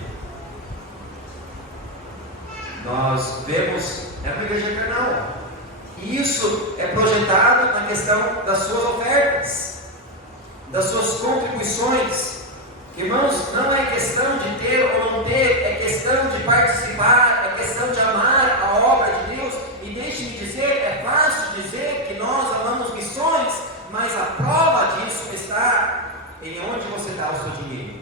Nós vemos, é uma igreja carnal. E isso é projetado na questão das suas ofertas, das suas contribuições. Irmãos, não é questão de ter ou não ter, é questão de participar, é questão de amar a obra de Deus. E deixe-me dizer, é fácil dizer que nós amamos missões, mas a prova disso está em onde você dá o seu dinheiro.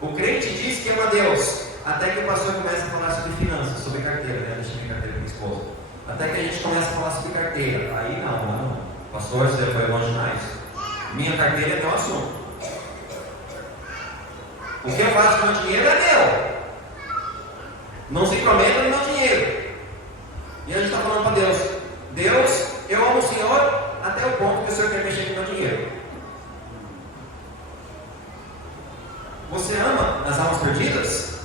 O crente diz que ama Deus, até que o pastor começa a falar sobre finanças, sobre carteira, né? Deixa minha carteira com minha esposa. Até que a gente começa a falar sobre carteira. Aí não. Pastor, você foi longe demais. Minha carteira é meu assunto. O que eu faço com o meu dinheiro é meu. Não se intrometa no meu dinheiro. E a gente está falando para Deus: Deus, eu amo o Senhor até o ponto que o Senhor quer mexer com o meu dinheiro. Você ama as almas perdidas?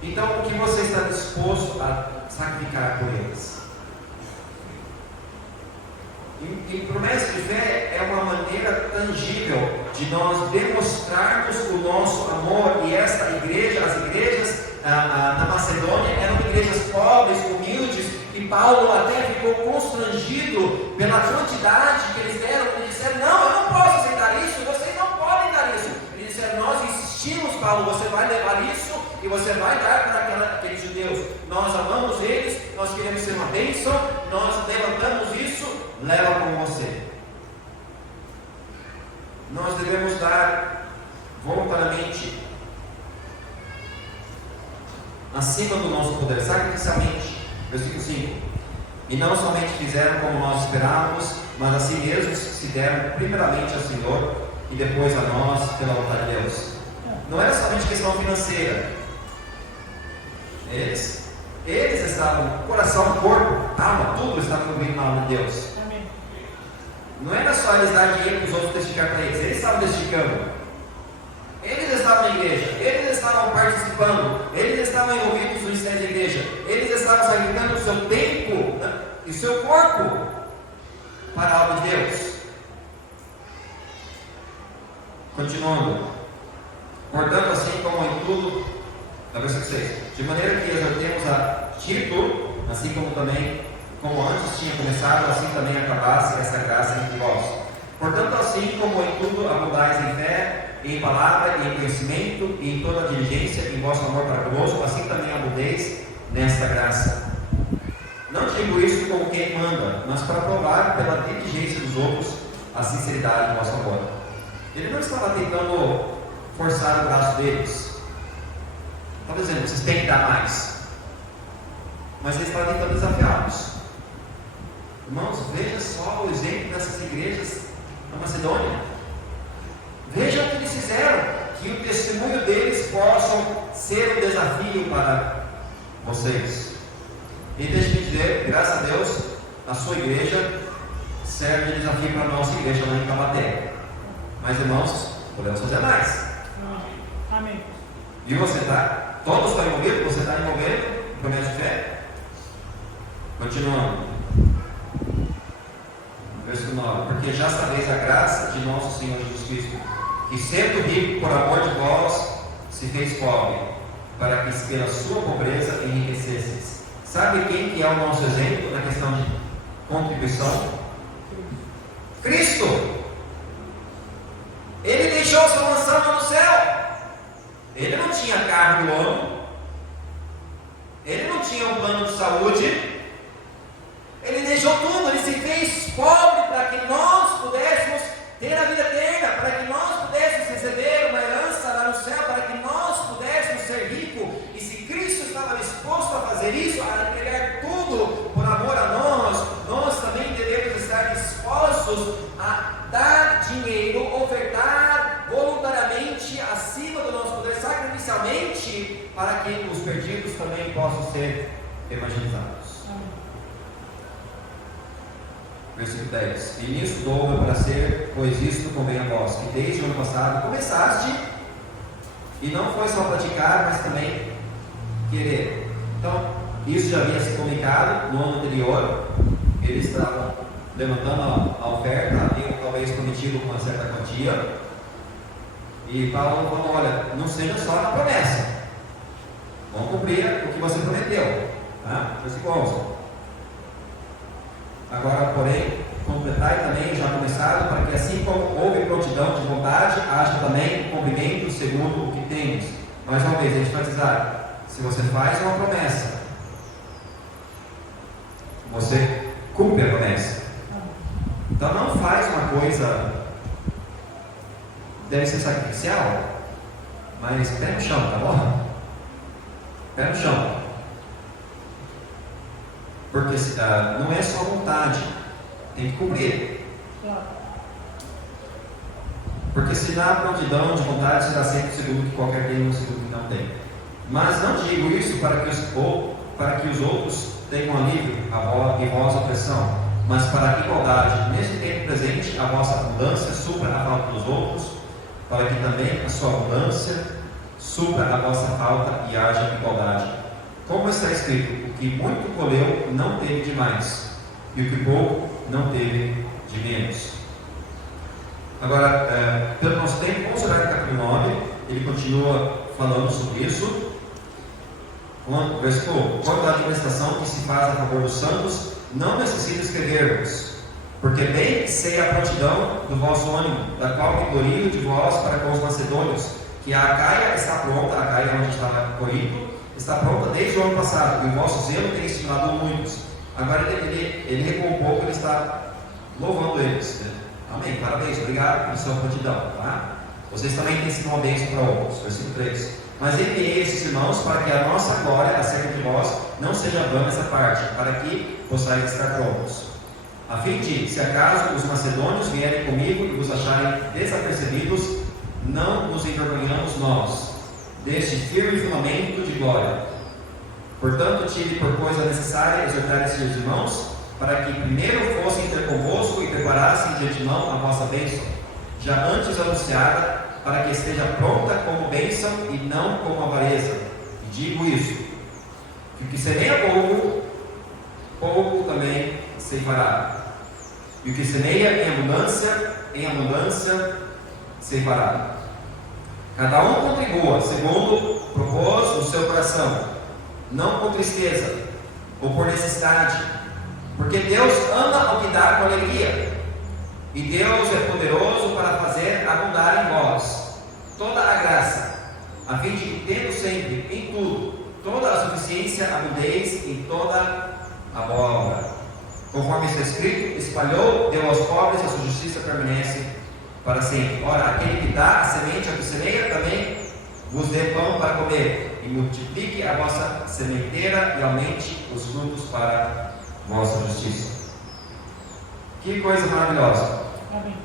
Então, o que você está disposto a sacrificar por eles? E promessa de fé é uma maneira tangível de nós demonstrarmos o nosso amor. E esta igreja, as igrejas na Macedônia eram igrejas pobres, humildes, e Paulo até ficou constrangido pela quantidade que eles deram. Eles disseram: não, eu não posso aceitar isso, vocês não podem dar isso. Eles disseram: nós insistimos, Paulo, você vai levar isso e você vai dar para aqueles judeus. Nós amamos eles, nós queremos ser uma bênção, nós levantamos isso, leva com você. Nós devemos dar voluntariamente, acima do nosso poder, sacrificialmente. Versículo 5: e não somente fizeram como nós esperávamos, mas assim mesmos se deram primeiramente ao Senhor e depois a nós pela vontade de Deus. Não era somente questão financeira. Eles estavam, coração, corpo, alma, tudo estava envolvido na alma de Deus. Amém. Não era só eles dar dinheiro para os outros testificar para eles estavam testificando. Eles estavam na igreja, eles estavam participando, eles estavam envolvidos no ministério da igreja, eles estavam sacrificando o seu tempo e o seu corpo para a obra de Deus. Continuando: portanto, assim como em tudo, versículo 6, de maneira que exortemos a Tito, assim como antes tinha começado, assim também acabasse essa graça entre vós. Portanto, assim como em tudo abundais em fé, em palavra, em conhecimento, e em toda diligência, em vosso amor para conosco, assim também abundeis nesta graça. Não digo isso como quem manda, mas para provar pela diligência dos outros a sinceridade do vosso amor. Ele não estava tentando forçar o braço deles. Estava dizendo: vocês têm que dar mais. Mas ele estava tentando desafiá-los. Irmãos, veja só o exemplo dessas igrejas na Macedônia. Veja o que eles fizeram, que o testemunho deles possa ser um desafio para vocês. E deixe-me dizer, graças a Deus, a sua igreja serve de desafio para a nossa igreja lá em Taubaté. Mas, irmãos, podemos fazer mais. Amém. E você está? Todos estão envolvidos? Você está envolvido em promessa de fé? Continuando. Versículo 9: porque já sabeis a graça de nosso Senhor Jesus Cristo, que sendo rico por amor de vós, se fez pobre, para que pela sua pobreza enriquecesseis. Sabe quem que é o nosso exemplo na questão de contribuição? Cristo. Ele deixou sua mansão no céu. Ele não tinha carro do ano, ele não tinha um plano de saúde, ele deixou tudo, ele se fez pobre para que nós pudéssemos ter a vida eterna, para que nós pudéssemos receber uma herança lá no céu, para que nós pudéssemos ser ricos. E se Cristo estava disposto a fazer isso, a entregar tudo por amor a nós, nós também devemos estar dispostos a dar dinheiro, ofertar voluntariamente acima do nosso poder, sacrificialmente, para que os perdidos também possam ser evangelizados. Versículo 10: e nisso dou o meu prazer, pois isto convém a vós, que desde o ano passado começaste, e não foi só praticar, mas também querer. Então, isso já havia se comunicado no ano anterior. Eles estavam levantando a oferta, haviam talvez prometido uma certa quantia, e Paulo falou: olha, não seja só na promessa, vamos cumprir o que você prometeu. Versículo 11: agora, porém, completai também o já começado, para que assim como houve prontidão de vontade, haja também cumprimento segundo o que temos. Mais uma vez, a gente vai enfatizar: se você faz uma promessa, você cumpre a promessa. Então não faz uma coisa, deve ser sacrificial, mas pé no chão, tá bom? Pé no chão. Porque não é só vontade, tem que cumprir. Porque se dá prontidão de vontade, será sempre segundo que qualquer tem, um segundo que não tem. Mas não digo isso para que os outros tenham alívio e vossa opressão, mas para a igualdade. Neste tempo presente, a vossa abundância supra a falta dos outros, para que também a sua abundância supra a vossa falta e haja igualdade. Como está escrito, o que muito colheu não teve de mais, e o que pouco não teve de menos. Agora, pelo nosso tempo, vamos olhar no capítulo 9, ele continua falando sobre isso. Versículo: quanto à administração que se faz a favor dos santos, não necessito escrever-vos, porque bem sei a prontidão do vosso ânimo, da qual me glorio de vós para com os macedônios, que a Acaia está pronta, a Acaia onde estava Corinto, está pronta desde o ano passado, e o vosso zelo tem estimulado muitos. Agora ele recuou um pouco, ele está louvando eles. Amém, parabéns, obrigado pela sua prontidão. Tá? Vocês também têm sido uma bênção para outros. Versículo 3. Mas enviei esses irmãos para que a nossa glória acerca de vós não seja vã nessa parte, para que possais estar prontos. A fim de, se acaso os macedônios vierem comigo e vos acharem desapercebidos, não nos envergonhamos nós deste firme fundamento de glória. Portanto, tive por coisa necessária exortar esses irmãos, para que primeiro fossem ter convosco e preparassem de antemão a vossa bênção, já antes anunciada, para que esteja pronta como bênção e não como avareza. E digo isso, que o que semeia pouco, pouco também ceifará. E o que semeia em abundância ceifará. Cada um contribua segundo propôs no seu coração, não com tristeza ou por necessidade, porque Deus ama o que dá com alegria, e Deus é poderoso para fazer abundar em vós toda a graça, a fim de que, tendo sempre em tudo toda a suficiência, abundeis em toda a boa obra. Conforme está escrito, espalhou, deu aos pobres, a sua justiça permanece para sempre. Ora, aquele que dá a semente ao que semeia, também vos dê pão para comer, e multiplique a vossa sementeira e aumente os frutos para vossa justiça. Que coisa maravilhosa! Amém.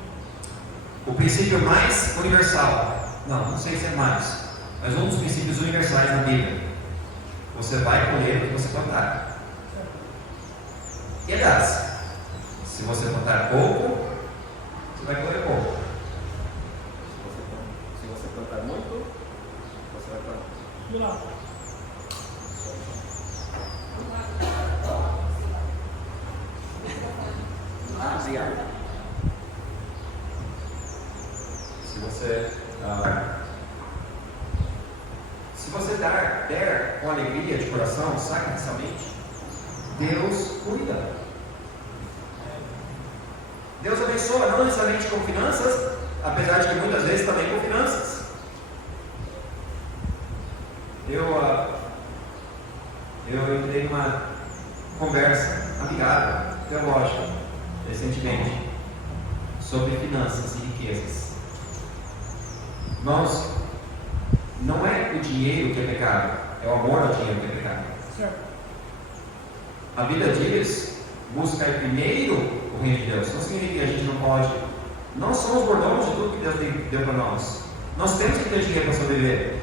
O princípio mais universal, não sei se é mais, mas um dos princípios universais da Bíblia: você vai colher o que você plantar. E aliás, se você plantar pouco, você vai colher pouco. Se você plantar muito, você vai plantar. E lá? Se você der com alegria de coração, sacrificialmente, Deus cuida. Deus abençoa, não necessariamente com finanças, apesar de que muitas vezes também com finanças. Eu entrei numa conversa amigável, teológica, recentemente, sobre finanças e riquezas. Irmãos, não é o dinheiro que é pecado, é o amor ao dinheiro que é pecado. Certo. A Bíblia diz: buscar primeiro o reino de Deus. Não significa que a gente não pode. Nós somos mordomos de tudo que Deus deu para nós. Nós temos que ter dinheiro para sobreviver.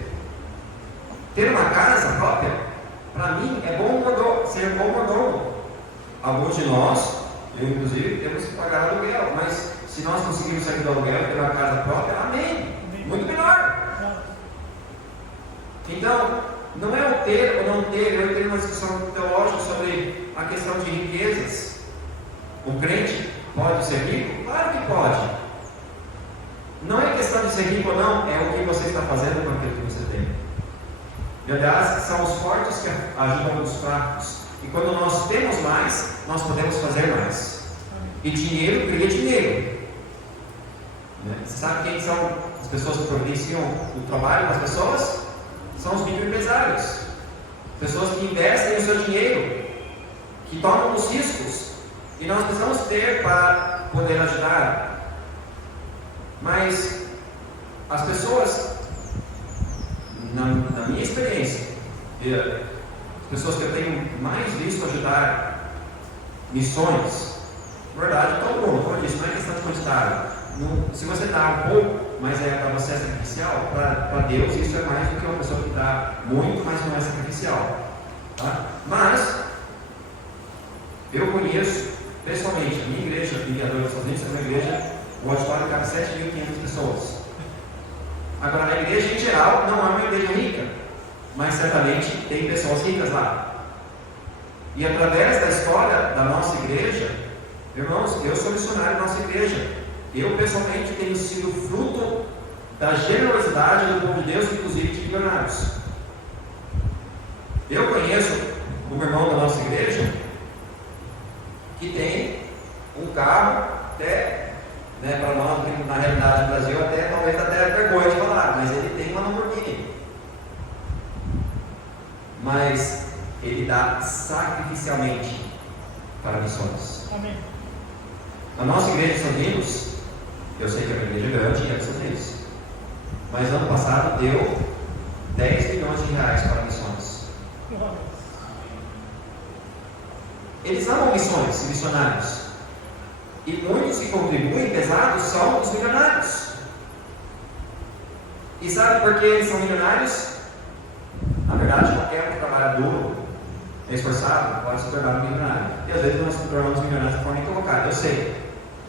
Ter uma casa própria, para mim, é ser bom mordomo. Alguns de nós, eu inclusive, temos que pagar aluguel, mas se nós conseguirmos sair do aluguel e ter uma casa própria, amém. Muito melhor. Então, não é o ter ou não ter. Eu tenho uma discussão teológica sobre a questão de riquezas. O crente pode ser rico? Claro que pode. Não é questão de ser rico ou não, é o que você está fazendo com aquilo que você tem. E aliás, são os fortes que ajudam os fracos. E quando nós temos mais, nós podemos fazer mais. E dinheiro cria dinheiro. Você sabe quem são as pessoas que providenciam o trabalho das pessoas? São os microempresários. Pessoas que investem o seu dinheiro, que tomam os riscos, e nós precisamos ter para poder ajudar. Mas as pessoas, na minha experiência, as pessoas que eu tenho mais visto ajudar missões, na verdade, todo mundo, como eu disse, não é questão de quantidade. Se você dá um pouco, mas para você é sacrificial, para Deus isso é mais do que uma pessoa que dá muito, mas não é sacrificial. Tá? Mas, eu conheço, pessoalmente, a minha igreja, em Viador dos Estados Unidos, é uma igreja, o auditório cabe 7.500 pessoas. Agora, a igreja em geral não é uma igreja rica, mas certamente tem pessoas ricas lá. E através da história da nossa igreja, irmãos, eu sou missionário da nossa igreja. Eu pessoalmente tenho sido fruto da generosidade do povo de Deus, inclusive de milionários. Eu conheço um irmão da nossa igreja que tem um carro, até, para nós, na realidade do Brasil, talvez até vergonha de falar, mas ele tem uma Lamborghini. Mas ele dá sacrificialmente para missões. Amém. Na nossa igreja de Estados Unidos, eu sei que é uma igreja grande e é dos Estados Unidos, mas ano passado deu 10 milhões de reais para missões. Eles amam missões e missionários, e muitos que contribuem pesados são os milionários. E sabe por que eles são milionários? Na verdade, qualquer um que trabalha duro, esforçado, pode se tornar um milionário. E às vezes nós nos tornamos milionários de forma equivocada, eu sei.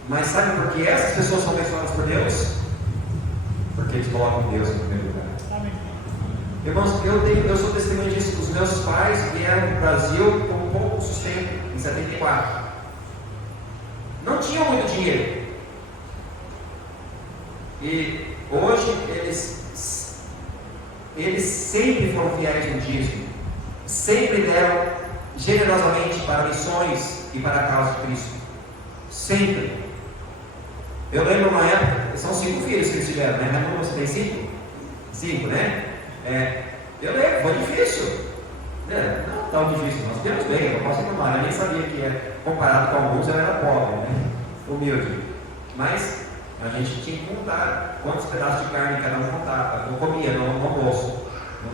Mas sabe por que essas pessoas são abençoadas por Deus? Porque eles colocam Deus em primeiro lugar. Amém. Irmãos, eu sou testemunha disso. Os meus pais vieram para o Brasil com pouco sustento, em 74. Não tinham muito dinheiro. E hoje eles sempre foram fiéis no dízimo. Sempre deram generosamente para missões e para a causa de Cristo. Sempre. Eu lembro uma época, são 5 filhos que eles tiveram, né? Raimundo, você tem 5? 5, né? Eu lembro, foi difícil. Não tão difícil, nós temos bem, eu posso reclamar. Eu nem sabia que, comparado com alguns, eu era pobre, né? Humilde. Mas a gente tinha que contar quantos pedaços de carne cada um contava. Eu comia no almoço.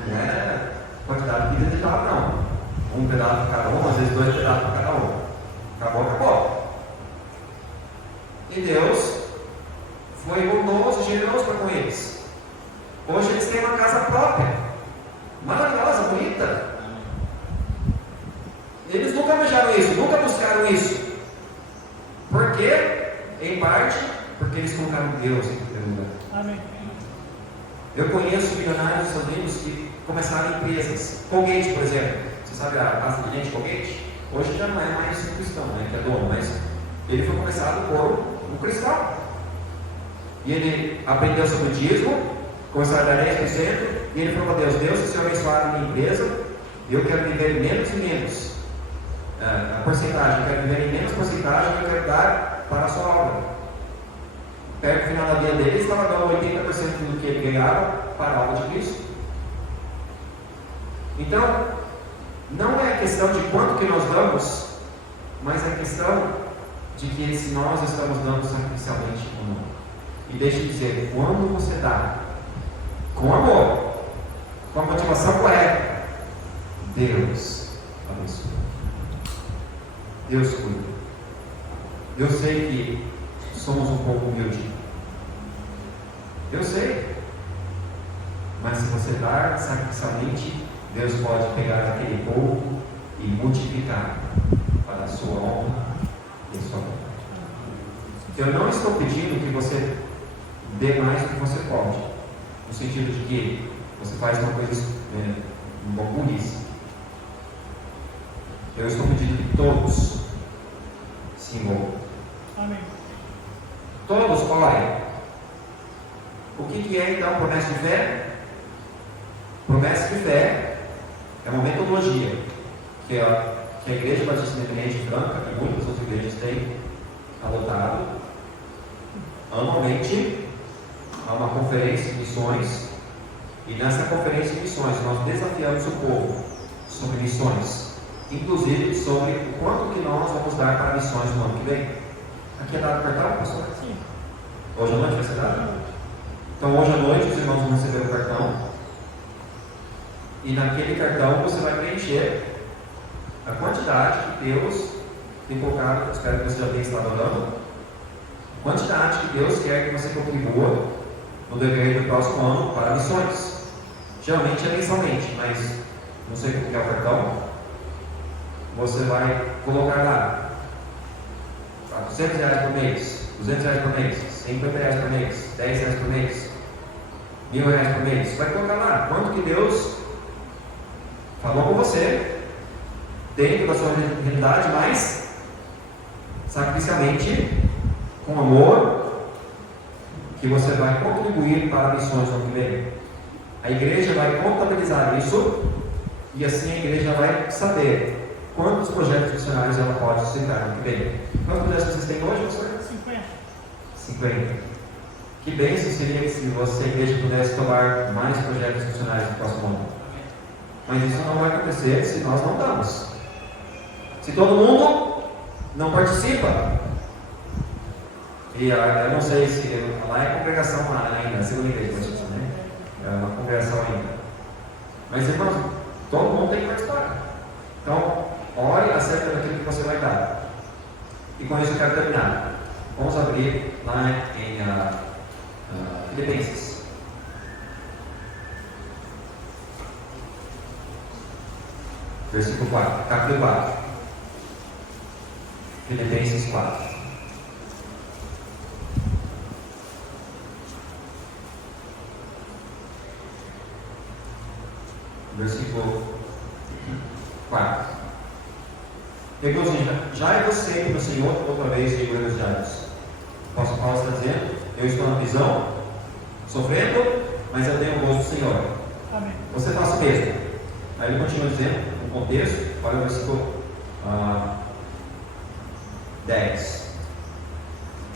Não era quantidade de pizza lá, não. Um pedaço para cada um, às vezes 2 pedaços para cada um. Acabou. E Deus foi bondoso e generoso para com eles. Hoje eles têm uma casa própria, maravilhosa, bonita. Eles nunca almejaram isso, nunca buscaram isso. Por quê? Em parte, porque eles colocaram Deus em primeiro lugar. Amém. Eu conheço milionários dos Estados Unidos que começaram empresas. Colgate, por exemplo. Você sabe a pasta de dente Colgate? Hoje já não é mais um cristão, né, que é dono, mas ele foi começado por um cristão. E ele aprendeu sobre o dízimo, começou a dar 10%, e ele falou para Deus: Deus, se o Senhor abençoar a minha empresa, eu quero viver em menos e menos. A porcentagem, eu quero viver em menos porcentagem que eu quero dar para a sua obra. Perto do final da vida dele, ele estava dando 80% do que ele ganhava para a obra de Cristo. Então, não é a questão de quanto que nós damos, mas é a questão de que se nós estamos dando sacrificialmente ou não. E deixe de dizer, quando você dá com amor, com a motivação correta, Deus abençoa. Deus cuida. Eu sei que somos um povo humilde. Eu sei. Mas se você dar sacrificialmente, Deus pode pegar aquele povo e multiplicar para a sua honra e a sua glória. Eu não estou pedindo que você dê mais do que você pode, no sentido de que você faz uma coisa uma burrice. Eu estou pedindo que todos se envolvam. Amém. Todos orem. O que é então promessa de fé? Promessa de fé é uma metodologia que a Igreja Batista Independente de Franca e muitas outras igrejas têm adotado. Anualmente há uma conferência de missões, e nessa conferência de missões nós desafiamos o povo sobre missões inclusive sobre o quanto que nós vamos dar para missões no ano que vem. Aqui é dado o cartão, pastor? Sim. Hoje à noite vai ser dado? Então hoje à noite os irmãos vão receber o cartão. E naquele cartão você vai preencher a quantidade que Deus tem colocado. Espero que você já tenha estado orando. A quantidade que Deus quer que você contribua no decorrer do próximo ano para missões. Geralmente é mensalmente, mas não sei como que é o cartão. Você vai colocar lá R$400 por mês, R$200 por mês, R$50 por mês, R$10 por mês, R$1.000 por mês. Você vai colocar lá quanto que Deus falou com você, dentro da sua realidade, mas sacrificialmente, com amor, que você vai contribuir para missões no ano que vem. A igreja vai contabilizar isso e assim a igreja vai saber quantos projetos missionários ela pode sustentar no ano que vem. Quantos projetos vocês têm hoje, pastor? 50. Que bênção seria se você, a igreja, pudesse tomar mais projetos missionários no próximo ano. Mas isso não vai acontecer se nós não damos. Se todo mundo não participa. E eu não sei se lá é congregação ainda, a segunda igreja, né? É uma congregação ainda. Mas irmãos, todo mundo tem que participar. Então, ore acerca daquilo que você vai dar. E com isso eu quero terminar. Vamos abrir lá em Filipenses. Versículo 4, capítulo 4. Filipenses 4. Versículo 4. Regozijai-vos sempre no Senhor, outra vez digo regozijai-vos. O apóstolo Paulo está dizendo: eu estou na prisão, sofrendo, mas eu tenho o gosto do Senhor. Amém. Você faça o mesmo. Aí ele continua dizendo, no contexto, olha o versículo 10.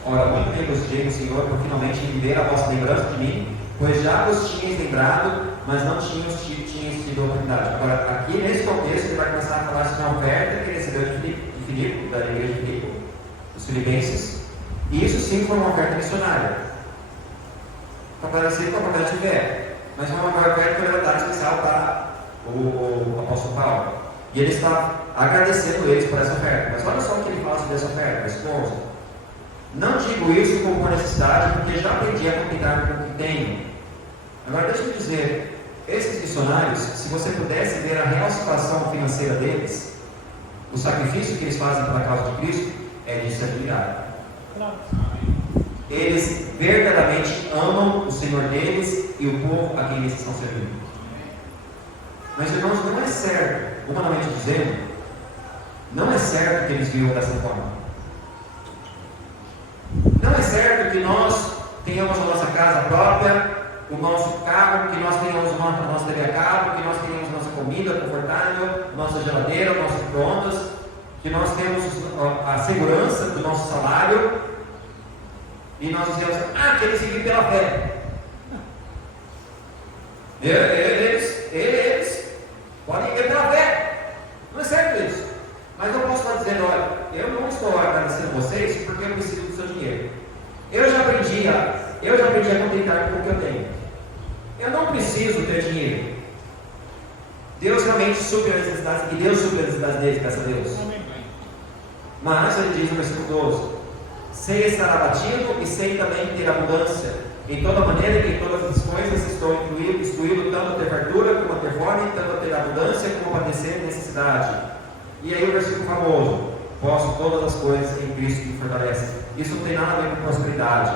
Ora, muito me regozijei no Senhor, por finalmente viver a vossa lembrança de mim, pois já vos tinhas lembrado, mas não tinhas tido oportunidade. Agora, aqui nesse contexto, ele vai começar a falar sobre uma oferta que ele recebeu de Filipe, da igreja de Filipe, dos filipenses. E isso sim foi uma oferta missionária. Para parecer com a promessa de fé, mas foi uma oferta que foi dar especial para o apóstolo Paulo. E ele está agradecendo eles por essa oferta. Mas olha só o que ele fala sobre essa oferta, versículo 11. Não digo isso como por necessidade, porque já aprendi a contentar com o que tenho. Agora deixa eu dizer, esses missionários, se você pudesse ver a real situação financeira deles, o sacrifício que eles fazem pela causa de Cristo, é de se admirar. Eles verdadeiramente amam o Senhor deles e o povo a quem eles estão servindo. Mas irmãos, não é certo, humanamente dizendo, não é certo que eles vivam dessa forma. Não é certo que nós tenhamos a nossa casa própria, o nosso carro, que nós tenhamos a nossa TV a cabo, que nós tenhamos a nossa comida confortável, nossa geladeira, nossas prontas, que nós temos a segurança do nosso salário, e nós dizemos, que eles vivem pela fé. Eles podem viver pela fé. Não é certo isso. Mas eu posso estar dizendo, olha, eu não estou agradecendo vocês porque eu preciso do seu dinheiro. Eu já aprendi a contentar com o que eu tenho. Eu não preciso ter dinheiro. Deus realmente supre as necessidades, e Deus supre as necessidades deles, graças a Deus. Mas ele diz no versículo 12: sei estar abatido e sei também ter abundância. Em toda maneira e em todas as coisas estou instruído tanto a ter fartura como a ter fome, tanto a ter abundância como a padecer necessidade. E aí o versículo famoso: posso todas as coisas em Cristo que me fortalece. Isso não tem nada a ver com prosperidade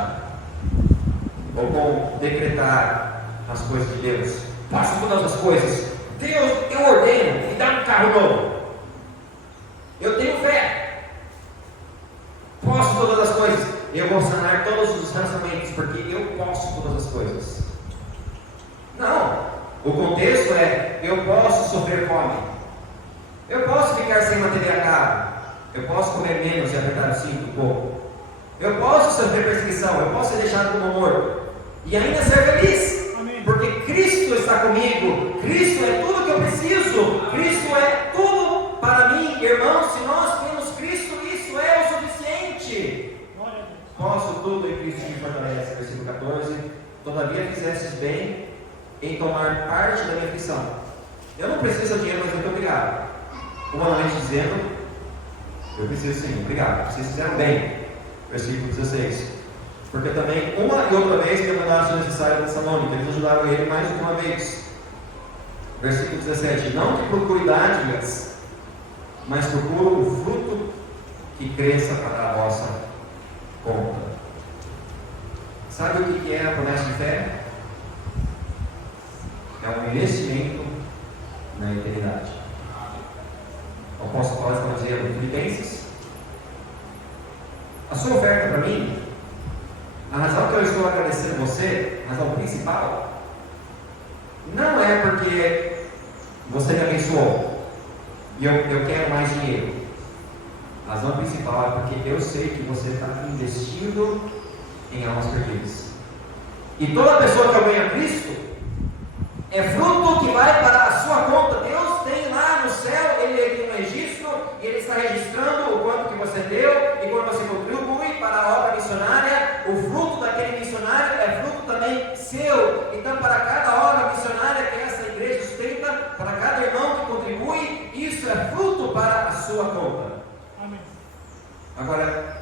ou com decretar as coisas de Deus. Posso todas as coisas. Deus, eu ordeno, me dá um carro novo. Eu tenho fé. Posso todas as coisas. Eu vou sanar todos os relacionamentos, porque eu posso todas as coisas. Não. O contexto é: eu posso sofrer fome. Eu posso ficar sem uma TV a cabo. Eu posso comer menos e apertar o cinto um pouco. Eu posso sofrer perseguição. Eu posso ser deixado como morto e ainda ser feliz. Amém. Porque Cristo está comigo. Cristo é tudo que eu preciso. Cristo é tudo para mim. irmãos, se nós temos Cristo, isso é o suficiente. Posso tudo em Cristo que me fortalece, versículo 14. Todavia fizestes bem em tomar parte da minha aflição. Eu não preciso de dinheiro, mas muito obrigado. Humanamente dizendo, eu preciso sim, obrigado. Vocês fizeram bem. Versículo 16. Porque também uma e outra vez me mandaram o necessário da Tessalônica, eles ajudaram ele mais do que uma vez. Versículo 17. Não que procure dádivas, mas procuro o fruto que cresça para a vossa conta. Sabe o que é a promessa de fé? É um investimento na eternidade. O apóstolo Paulo está dizendo em Filipenses: a sua oferta para mim, a razão que eu estou agradecendo você, a razão principal, não é porque você me abençoou e eu quero mais dinheiro. A razão principal é porque eu sei que você está investindo em almas perdidas. E toda pessoa que ganha a Cristo é fruto que vai para a sua conta. Deus tem lá no céu, Ele tem um registro e Ele está registrando o quanto que você deu e quando você contribui para a obra missionária. O fruto daquele missionário é fruto também seu. Então, para cada obra missionária que essa igreja sustenta, para cada irmão que contribui, isso é fruto para a sua conta. Amém. Agora,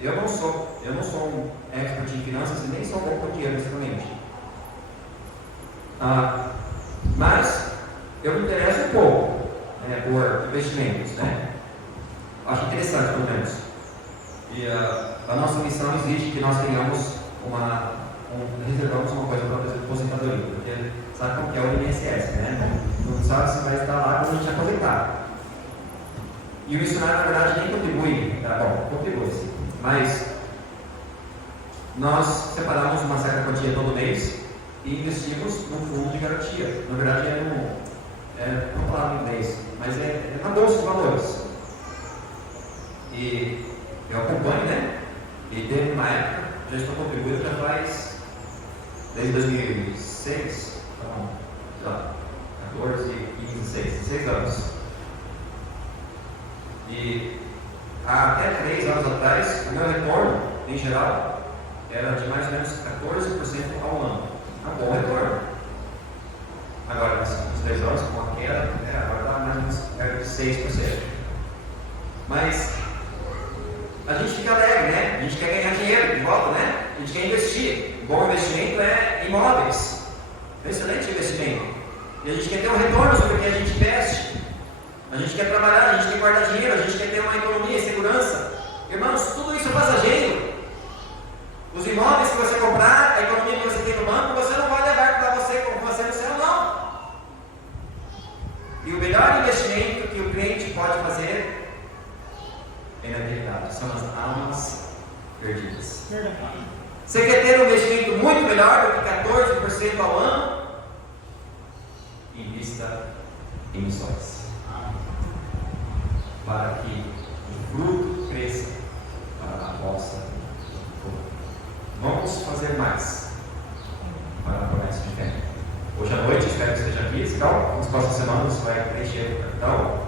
eu não sou um expert em finanças e nem sou bom com dinheiro, basicamente. Mas eu me interesso um pouco por investimentos, né? Acho interessante, pelo menos. E a nossa missão exige que nós tenhamos reservamos uma coisa para a aposentadoria, porque sabe como que é o INSS, né? Não sabe se vai estar lá quando a gente aposentar. E o missionário, na verdade, nem contribui, contribui sim, mas nós separamos uma certa quantia todo mês e investimos no fundo de garantia. Na verdade, não falar em inglês, mas é na bolsa de valores. E eu acompanho, né? E teve uma época, já estou contribuindo, já faz desde 2006, então, 14, 15, 16 anos. E até 3 anos atrás, o meu retorno, em geral, era de mais ou menos 14% ao ano. É um bom retorno. Agora, nesses 3 anos, com a queda, agora está mais ou menos perto de 6%. Mas a gente fica alegre, né? A gente quer ganhar dinheiro de volta, né? A gente quer investir. Um bom investimento é imóveis. É um excelente investimento. E a gente quer ter um retorno sobre o que a gente investe. A gente quer trabalhar, a gente quer guardar dinheiro, a gente quer ter uma economia e segurança. Irmãos, tudo isso é passageiro. Os imóveis que você comprar, a economia que você tem no banco, você não vai levar para você como você no céu, não. E o melhor investimento que o crente pode fazer é na eternidade, são as almas perdidas. Você quer ter um investimento muito melhor do que 14% ao ano? Invista em missões. Para que o fruto cresça para a vossa conta. Vamos fazer mais para a promessa de fé. Hoje à noite, espero que esteja aqui. Então, nas próximas semanas você vai preencher o cartão.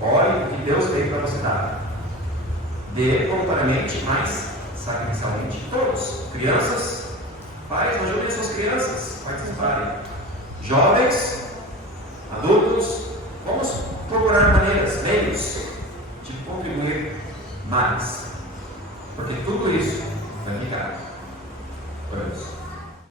Ore o que Deus tem para você dar. Dê voluntariamente, mas sacrificialmente. Todos. Crianças, pais, ajudem suas crianças a participarem. Jovens, adultos, vamos procurar maneiras, meios de contribuir mais. Porque tudo isso vai ficar.